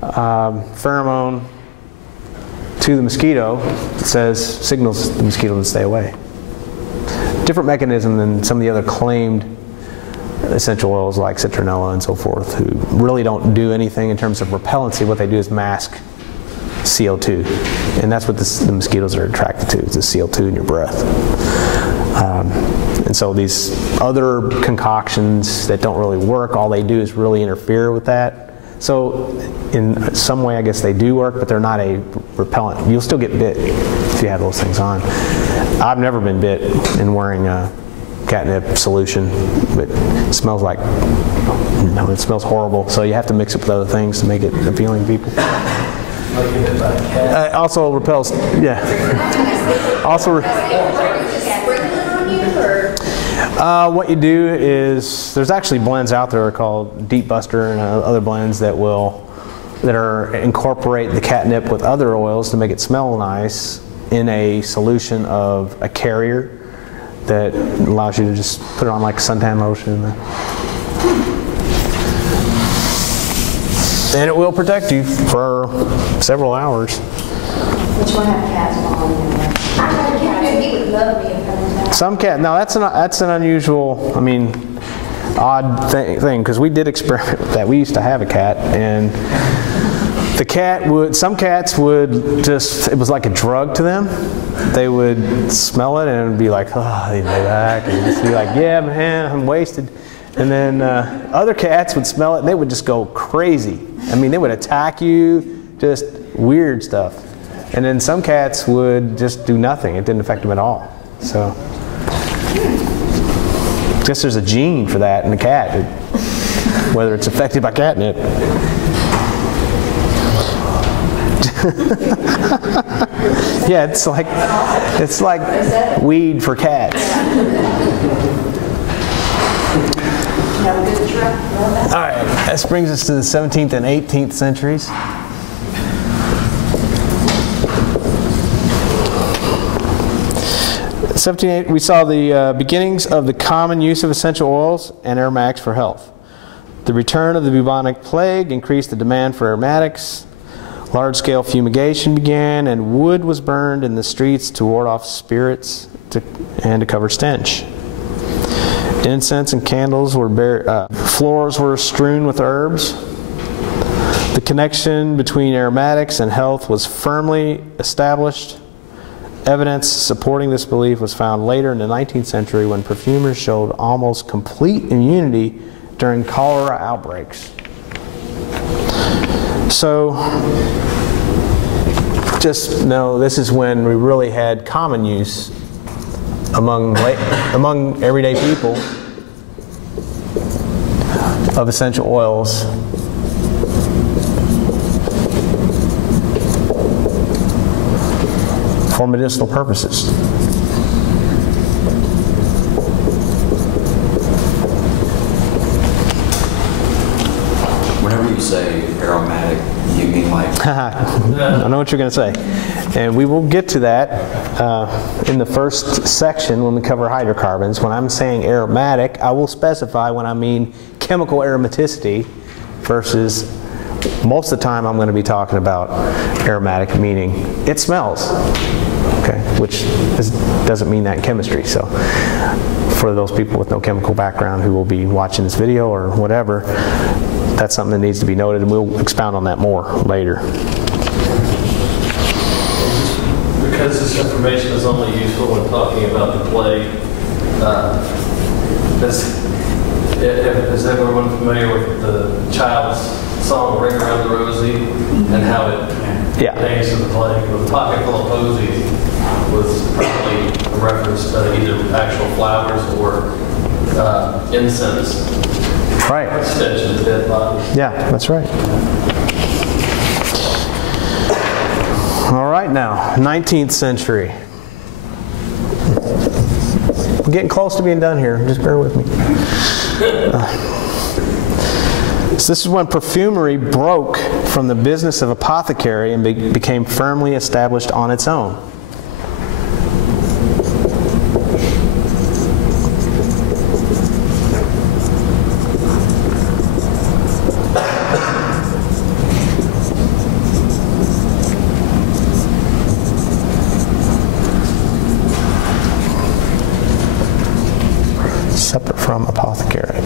pheromone to the mosquito that signals the mosquito to stay away. Different mechanism than some of the other claimed essential oils like citronella and so forth, who really don't do anything in terms of repellency. What they do is mask CO2, and that's what the mosquitoes are attracted to, is the CO2 in your breath. And so these other concoctions that don't really work, all they do is really interfere with that. So in some way, I guess they do work, but they're not a repellent. You'll still get bit if you have those things on. I've never been bit in wearing a catnip solution, but it smells like, no, it smells horrible. So you have to mix it with other things to make it appealing to people. Also repels, yeah. Also, what you do is, there's actually blends out there called Deep Buster and other blends that incorporate the catnip with other oils to make it smell nice in a solution of a carrier that allows you to just put it on like suntan lotion. And it will protect you for several hours. Which one had cats on? I had a cat. He would love me if I was that. Some cat. No, that's an unusual, I mean, odd thing, because we did experiment with that. We used to have a cat, and the cat would, some cats would just, it was like a drug to them. They would smell it and it would be like, oh, they'd lay back and just be like, yeah, man, I'm wasted. And then other cats would smell it and they would just go crazy. I mean, they would attack you, just weird stuff. And then some cats would just do nothing. It didn't affect them at all. So I guess there's a gene for that in the cat, whether it's affected by catnip. Yeah, it's like weed for cats. Have a good trip. All right, this brings us to the 17th and 18th centuries. We saw the beginnings of the common use of essential oils and aromatics for health. The return of the bubonic plague increased the demand for aromatics. Large-scale fumigation began, and wood was burned in the streets to ward off spirits and to cover stench. Incense and candles were floors were strewn with herbs. The connection between aromatics and health was firmly established. Evidence supporting this belief was found later in the 19th century when perfumers showed almost complete immunity during cholera outbreaks. So, just know this is when we really had common use among everyday people of essential oils. For medicinal purposes. Whenever you say aromatic, you mean like... I know what you're going to say. And we will get to that in the first section when we cover hydrocarbons. When I'm saying aromatic, I will specify when I mean chemical aromaticity versus most of the time I'm going to be talking about aromatic meaning it smells. Okay, which doesn't mean that in chemistry. So for those people with no chemical background who will be watching this video or whatever, that's something that needs to be noted, and we'll expound on that more later. Because this information is only useful when talking about the plague, is everyone familiar with the child's song "Ring Around the Rosie" and how it pertains to the plague? The pocket full of posies was probably a reference to either actual flowers or incense. Right. Stench of the dead body. Yeah, that's right. All right, now 19th century. We're getting close to being done here. Just bear with me. So this is when perfumery broke from the business of apothecary and became firmly established on its own. Separate from apothecary.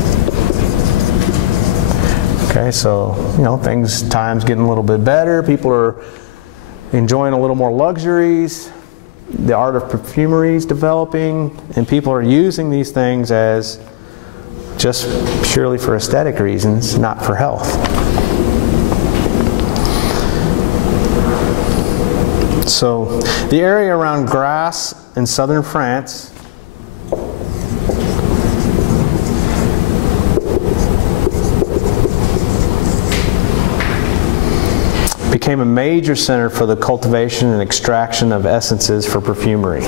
Okay, so, times getting a little bit better. People are enjoying a little more luxuries. The art of perfumery is developing, and people are using these things as just purely for aesthetic reasons, not for health. So, the area around Grasse in southern France became a major center for the cultivation and extraction of essences for perfumery.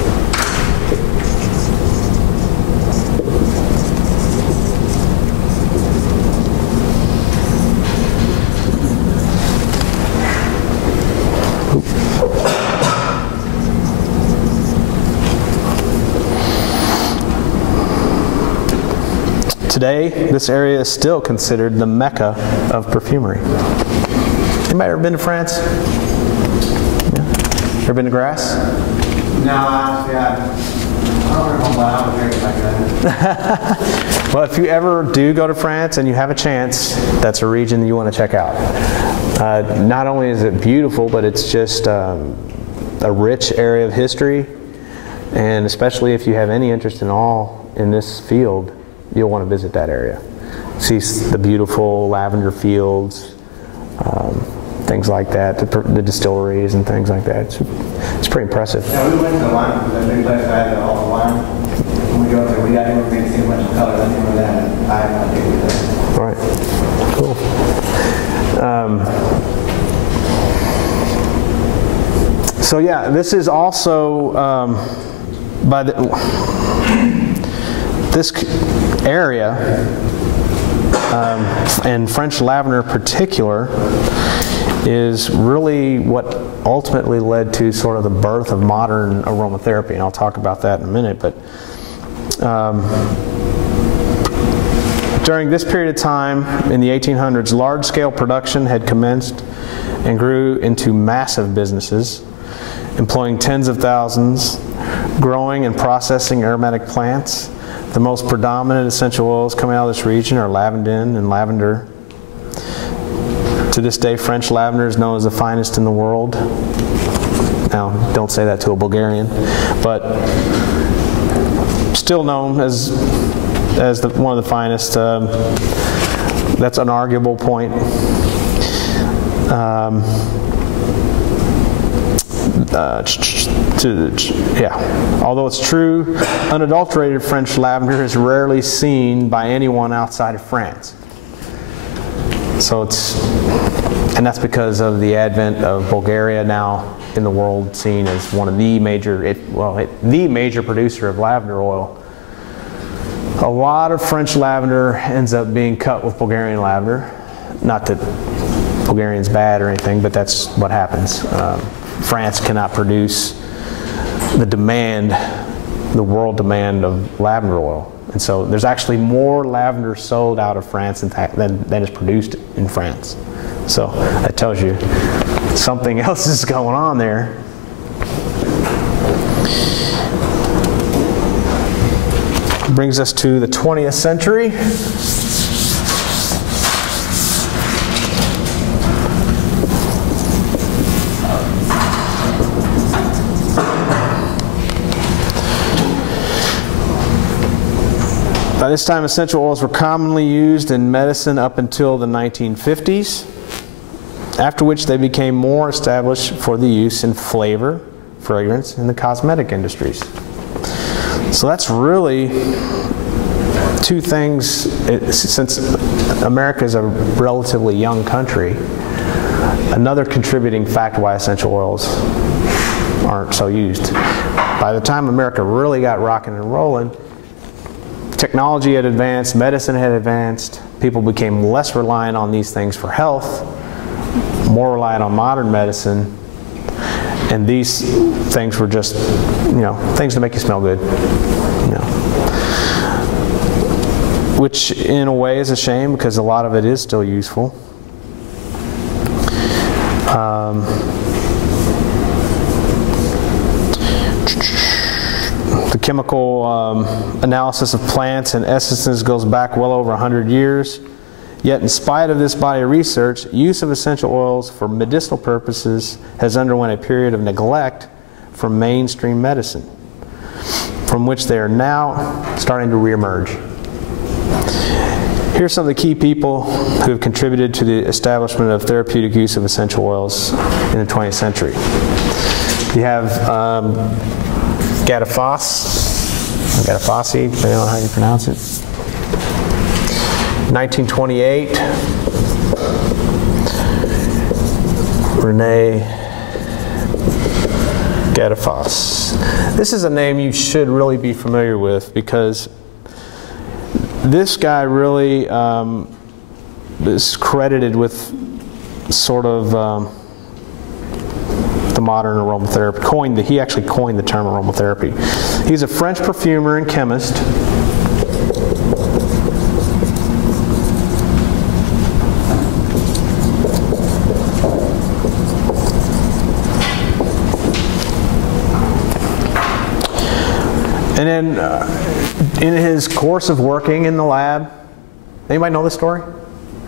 Today, this area is still considered the Mecca of perfumery. Anybody ever been to France? Yeah. Ever been to Grasse? No, honestly, I don't remember when I was there back then. Well, if you ever do go to France and you have a chance, that's a region that you want to check out. Not only is it beautiful, but it's just a rich area of history, and especially if you have any interest in this field, you'll want to visit that area. See the beautiful lavender fields, things like that, the distilleries and things like that. It's pretty impressive. Yeah, we went to the wine, the big place that had all the wine. When we go up there, we got to see a bunch of colors. I think that I have no idea with that. All right, cool. So yeah, this is also by this area, and French lavender in particular, is really what ultimately led to sort of the birth of modern aromatherapy, and I'll talk about that in a minute. But during this period of time in the 1800s, large-scale production had commenced and grew into massive businesses, employing tens of thousands, growing and processing aromatic plants. The most predominant essential oils coming out of this region are lavandin and lavender. To this day, French lavender is known as the finest in the world. Now, don't say that to a Bulgarian, but still known as one of the finest. That's an arguable point. Although it's true, unadulterated French lavender is rarely seen by anyone outside of France. So and that's because of the advent of Bulgaria now in the world seen as one of the major, the major producer of lavender oil. A lot of French lavender ends up being cut with Bulgarian lavender. Not that Bulgarian's bad or anything, but that's what happens. France cannot produce the demand, the world demand of lavender oil. And so there's actually more lavender sold out of France than is produced in France. So that tells you something else is going on there. Brings us to the 20th century. By this time, essential oils were commonly used in medicine up until the 1950s, after which they became more established for the use in flavor, fragrance, and the cosmetic industries. So that's really two things, since America is a relatively young country, another contributing fact why essential oils aren't so used. By the time America really got rocking and rolling, technology had advanced, medicine had advanced, people became less reliant on these things for health, more reliant on modern medicine, and these things were just, things to make you smell good, which in a way is a shame because a lot of it is still useful. The chemical analysis of plants and essences goes back well over 100 years. Yet in spite of this body of research, use of essential oils for medicinal purposes has underwent a period of neglect from mainstream medicine, from which they are now starting to reemerge. Here are some of the key people who have contributed to the establishment of therapeutic use of essential oils in the 20th century. You have Pappas, depending on how you pronounce it. 1928, René Pappas. This is a name you should really be familiar with because this guy really is credited with sort of the modern aromatherapy. He actually coined the term aromatherapy. He's a French perfumer and chemist. And then in his course of working in the lab, anybody know this story?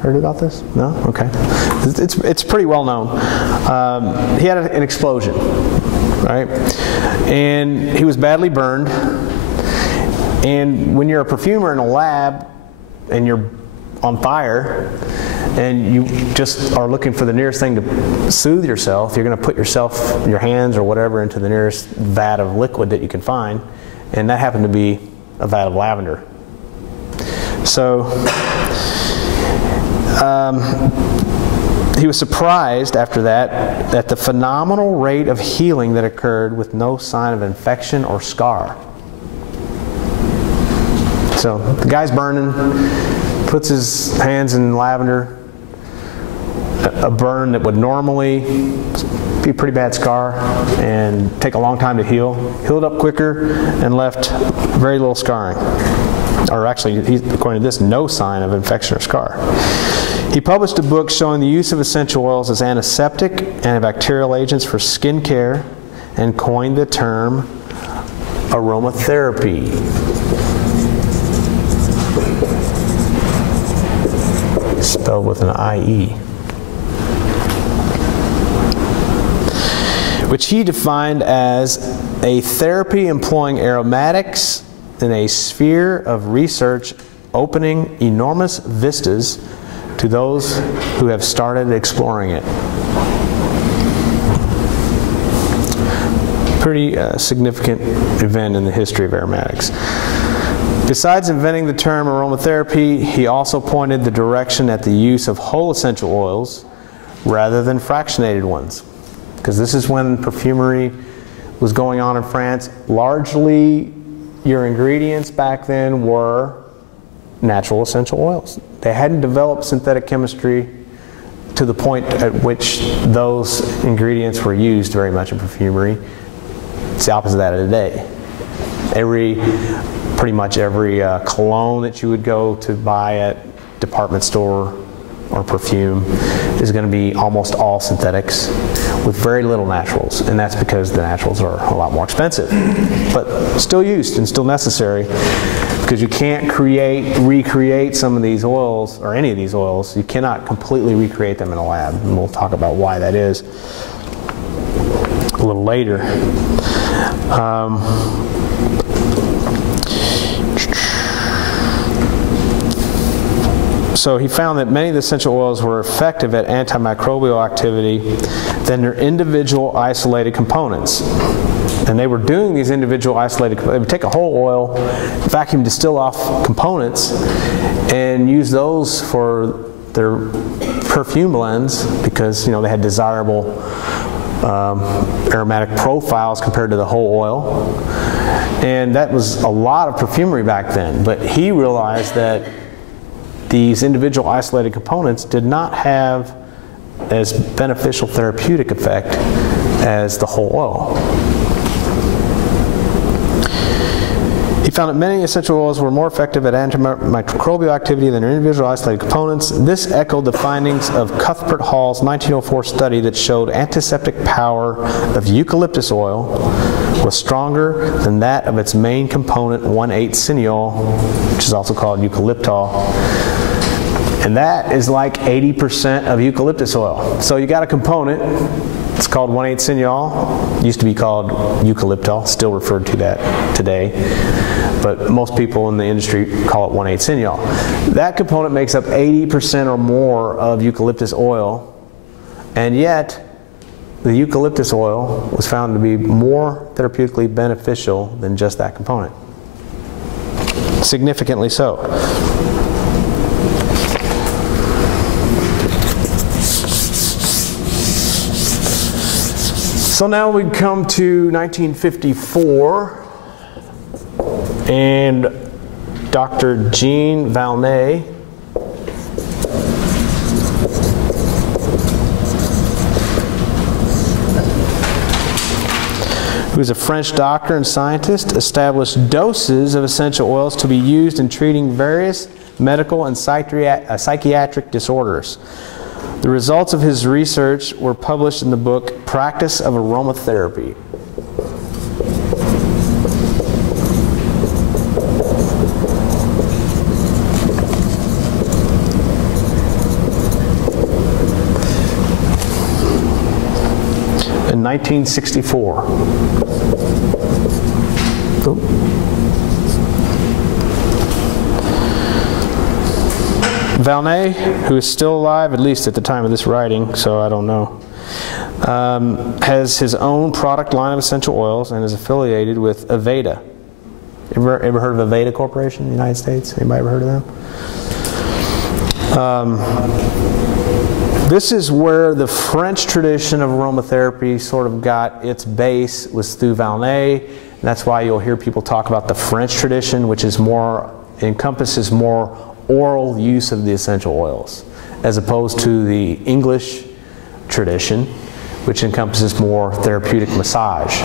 Heard about this? No? Okay. It's pretty well known. He had an explosion, right? And he was badly burned. And when you're a perfumer in a lab and you're on fire and you just are looking for the nearest thing to soothe yourself, you're going to put your hands or whatever into the nearest vat of liquid that you can find. And that happened to be a vat of lavender. So He was surprised after that at the phenomenal rate of healing that occurred with no sign of infection or scar. So the guy's burning, puts his hands in lavender, a burn that would normally be a pretty bad scar and take a long time to heal, healed up quicker and left very little scarring. Or actually, according to this, no sign of infection or scar. He published a book showing the use of essential oils as antiseptic, antibacterial agents for skin care, and coined the term aromatherapy. Spelled with an I-E. Which he defined as a therapy employing aromatics in a sphere of research opening enormous vistas to those who have started exploring it. Pretty significant event in the history of aromatics. Besides inventing the term aromatherapy, he also pointed the direction at the use of whole essential oils rather than fractionated ones. Because this is when perfumery was going on in France. Largely, your ingredients back then were natural essential oils. They hadn't developed synthetic chemistry to the point at which those ingredients were used very much in perfumery. It's the opposite of that today. Pretty much every cologne that you would go to buy at department store or perfume is going to be almost all synthetics with very little naturals, and that's because the naturals are a lot more expensive, but still used and still necessary, because you can't recreate some of these oils, or any of these oils. You cannot completely recreate them in a lab, and we'll talk about why that is a little later. So he found that many of the essential oils were effective at antimicrobial activity than their individual isolated components. And they were doing these individual isolated, they would take a whole oil, vacuum distill off components, and use those for their perfume blends, because they had desirable aromatic profiles compared to the whole oil. And that was a lot of perfumery back then. But he realized that these individual isolated components did not have as beneficial therapeutic effect as the whole oil. He found that many essential oils were more effective at antimicrobial activity than their individual isolated components. This echoed the findings of Cuthbert Hall's 1904 study that showed antiseptic power of eucalyptus oil was stronger than that of its main component, 1,8-cineol, which is also called eucalyptol. And that is like 80% of eucalyptus oil. So you got a component, it's called 1,8-cineol, used to be called eucalyptol, still referred to that today, but most people in the industry call it 1,8-cineol. That component makes up 80% or more of eucalyptus oil, and yet the eucalyptus oil was found to be more therapeutically beneficial than just that component. Significantly so. So now we come to 1954, and Dr. Jean Valnet who is a French doctor and scientist, established doses of essential oils to be used in treating various medical and psychiatric disorders. The results of his research were published in the book Practice of Aromatherapy. In 1964. Valnet, who is still alive, at least at the time of this writing, so I don't know, has his own product line of essential oils and is affiliated with Aveda. Ever heard of Aveda Corporation in the United States? Anybody ever heard of them? This is where the French tradition of aromatherapy sort of got its base, was through Valnet. And that's why you'll hear people talk about the French tradition, which is more, encompasses more oral use of the essential oils, as opposed to the English tradition, which encompasses more therapeutic massage,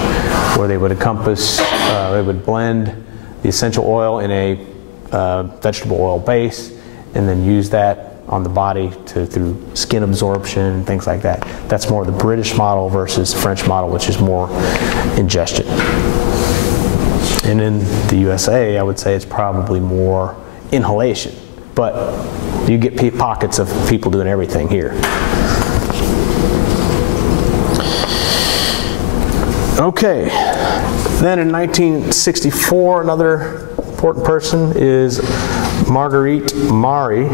where they would encompass, they would blend the essential oil in a vegetable oil base, and then use that on the body through skin absorption and things like that. That's more the British model versus the French model, which is more ingestion. And in the USA, I would say it's probably more inhalation, but you get pockets of people doing everything here. Okay, then in 1964, another important person is Marguerite Maury.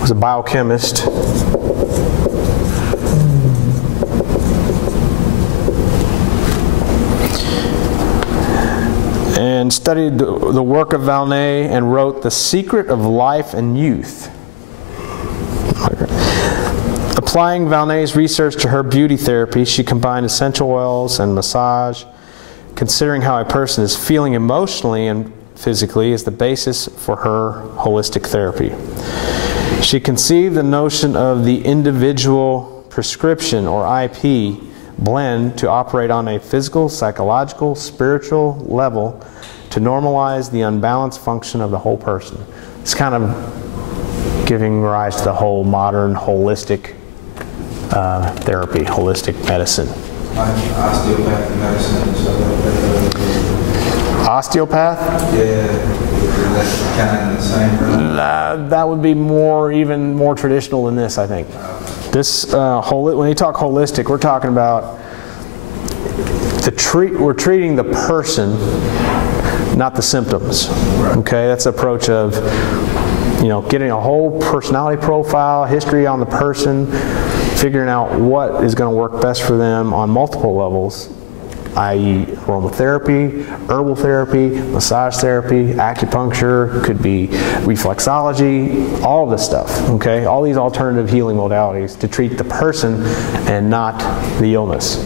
Was a biochemist. And studied the work of Valnet and wrote The Secret of Life and Youth. Applying Valnet's research to her beauty therapy, she combined essential oils and massage, considering how a person is feeling emotionally and physically as the basis for her holistic therapy. She conceived the notion of the individual prescription, or IP, blend to operate on a physical, psychological, spiritual level to normalize the unbalanced function of the whole person. It's kind of giving rise to the whole modern holistic therapy, holistic medicine. Osteopathic medicine. Osteopath? Yeah, that's kind of in the same realm. That would be even more traditional than this, I think. This when you talk holistic, we're talking about we're treating the person, not the symptoms. Okay, that's the approach of, you know, getting a whole personality profile, history on the person, figuring out what is going to work best for them on multiple levels, i.e. aromatherapy, herbal therapy, massage therapy, acupuncture, could be reflexology, all of this stuff, okay? All these alternative healing modalities to treat the person and not the illness.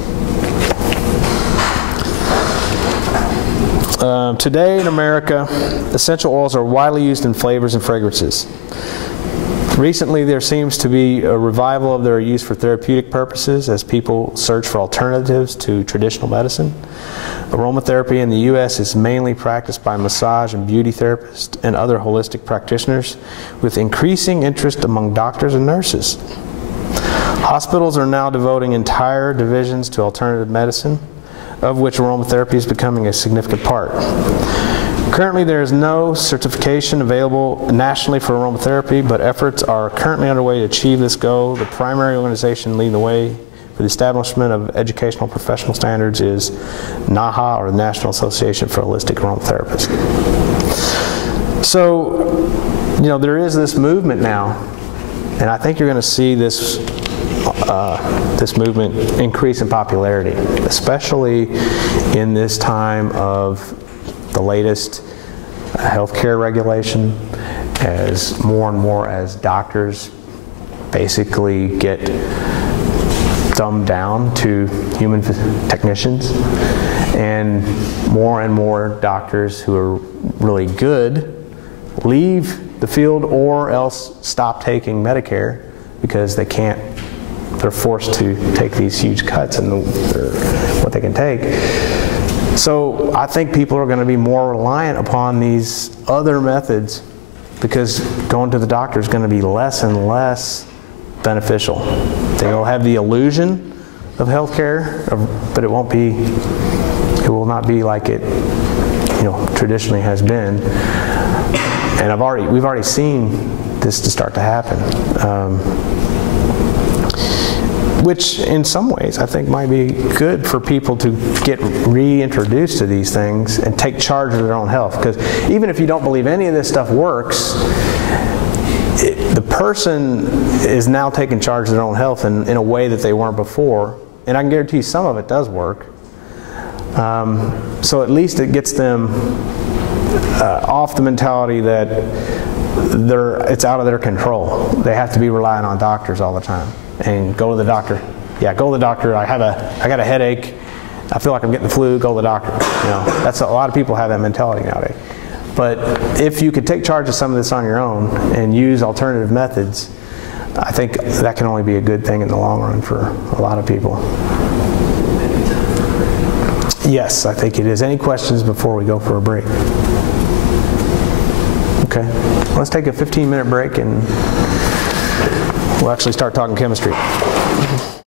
Today in America, essential oils are widely used in flavors and fragrances. Recently, there seems to be a revival of their use for therapeutic purposes as people search for alternatives to traditional medicine. Aromatherapy in the U.S. is mainly practiced by massage and beauty therapists and other holistic practitioners, with increasing interest among doctors and nurses. Hospitals are now devoting entire divisions to alternative medicine, of which aromatherapy is becoming a significant part. Currently, there is no certification available nationally for aromatherapy, but efforts are currently underway to achieve this goal. The primary organization leading the way for the establishment of educational professional standards is NAHA, or the National Association for Holistic Aromatherapists. So, you know, there is this movement now, and I think you're going to see this this movement increase in popularity, especially in this time of the latest healthcare regulation, as more and more as doctors basically get dumbed down to human technicians, and more doctors who are really good leave the field or else stop taking Medicare because they can't. They're forced to take these huge cuts in what they can take. So I think people are going to be more reliant upon these other methods, because going to the doctor is going to be less and less beneficial. They'll have the illusion of healthcare, but it will not be like it, you know, traditionally has been. And we've already seen this to start to happen. Which in some ways I think might be good for people to get reintroduced to these things and take charge of their own health. Because even if you don't believe any of this stuff works, the person is now taking charge of their own health in a way that they weren't before. And I can guarantee you some of it does work. So at least it gets them off the mentality that it's out of their control. They have to be relying on doctors all the time and go to the doctor. Yeah, go to the doctor. I got a headache. I feel like I'm getting the flu. Go to the doctor. You know, that's a lot of people have that mentality nowadays. But if you could take charge of some of this on your own and use alternative methods, I think that can only be a good thing in the long run for a lot of people. Yes, I think it is. Any questions before we go for a break? Okay, let's take a 15-minute break and we'll actually start talking chemistry.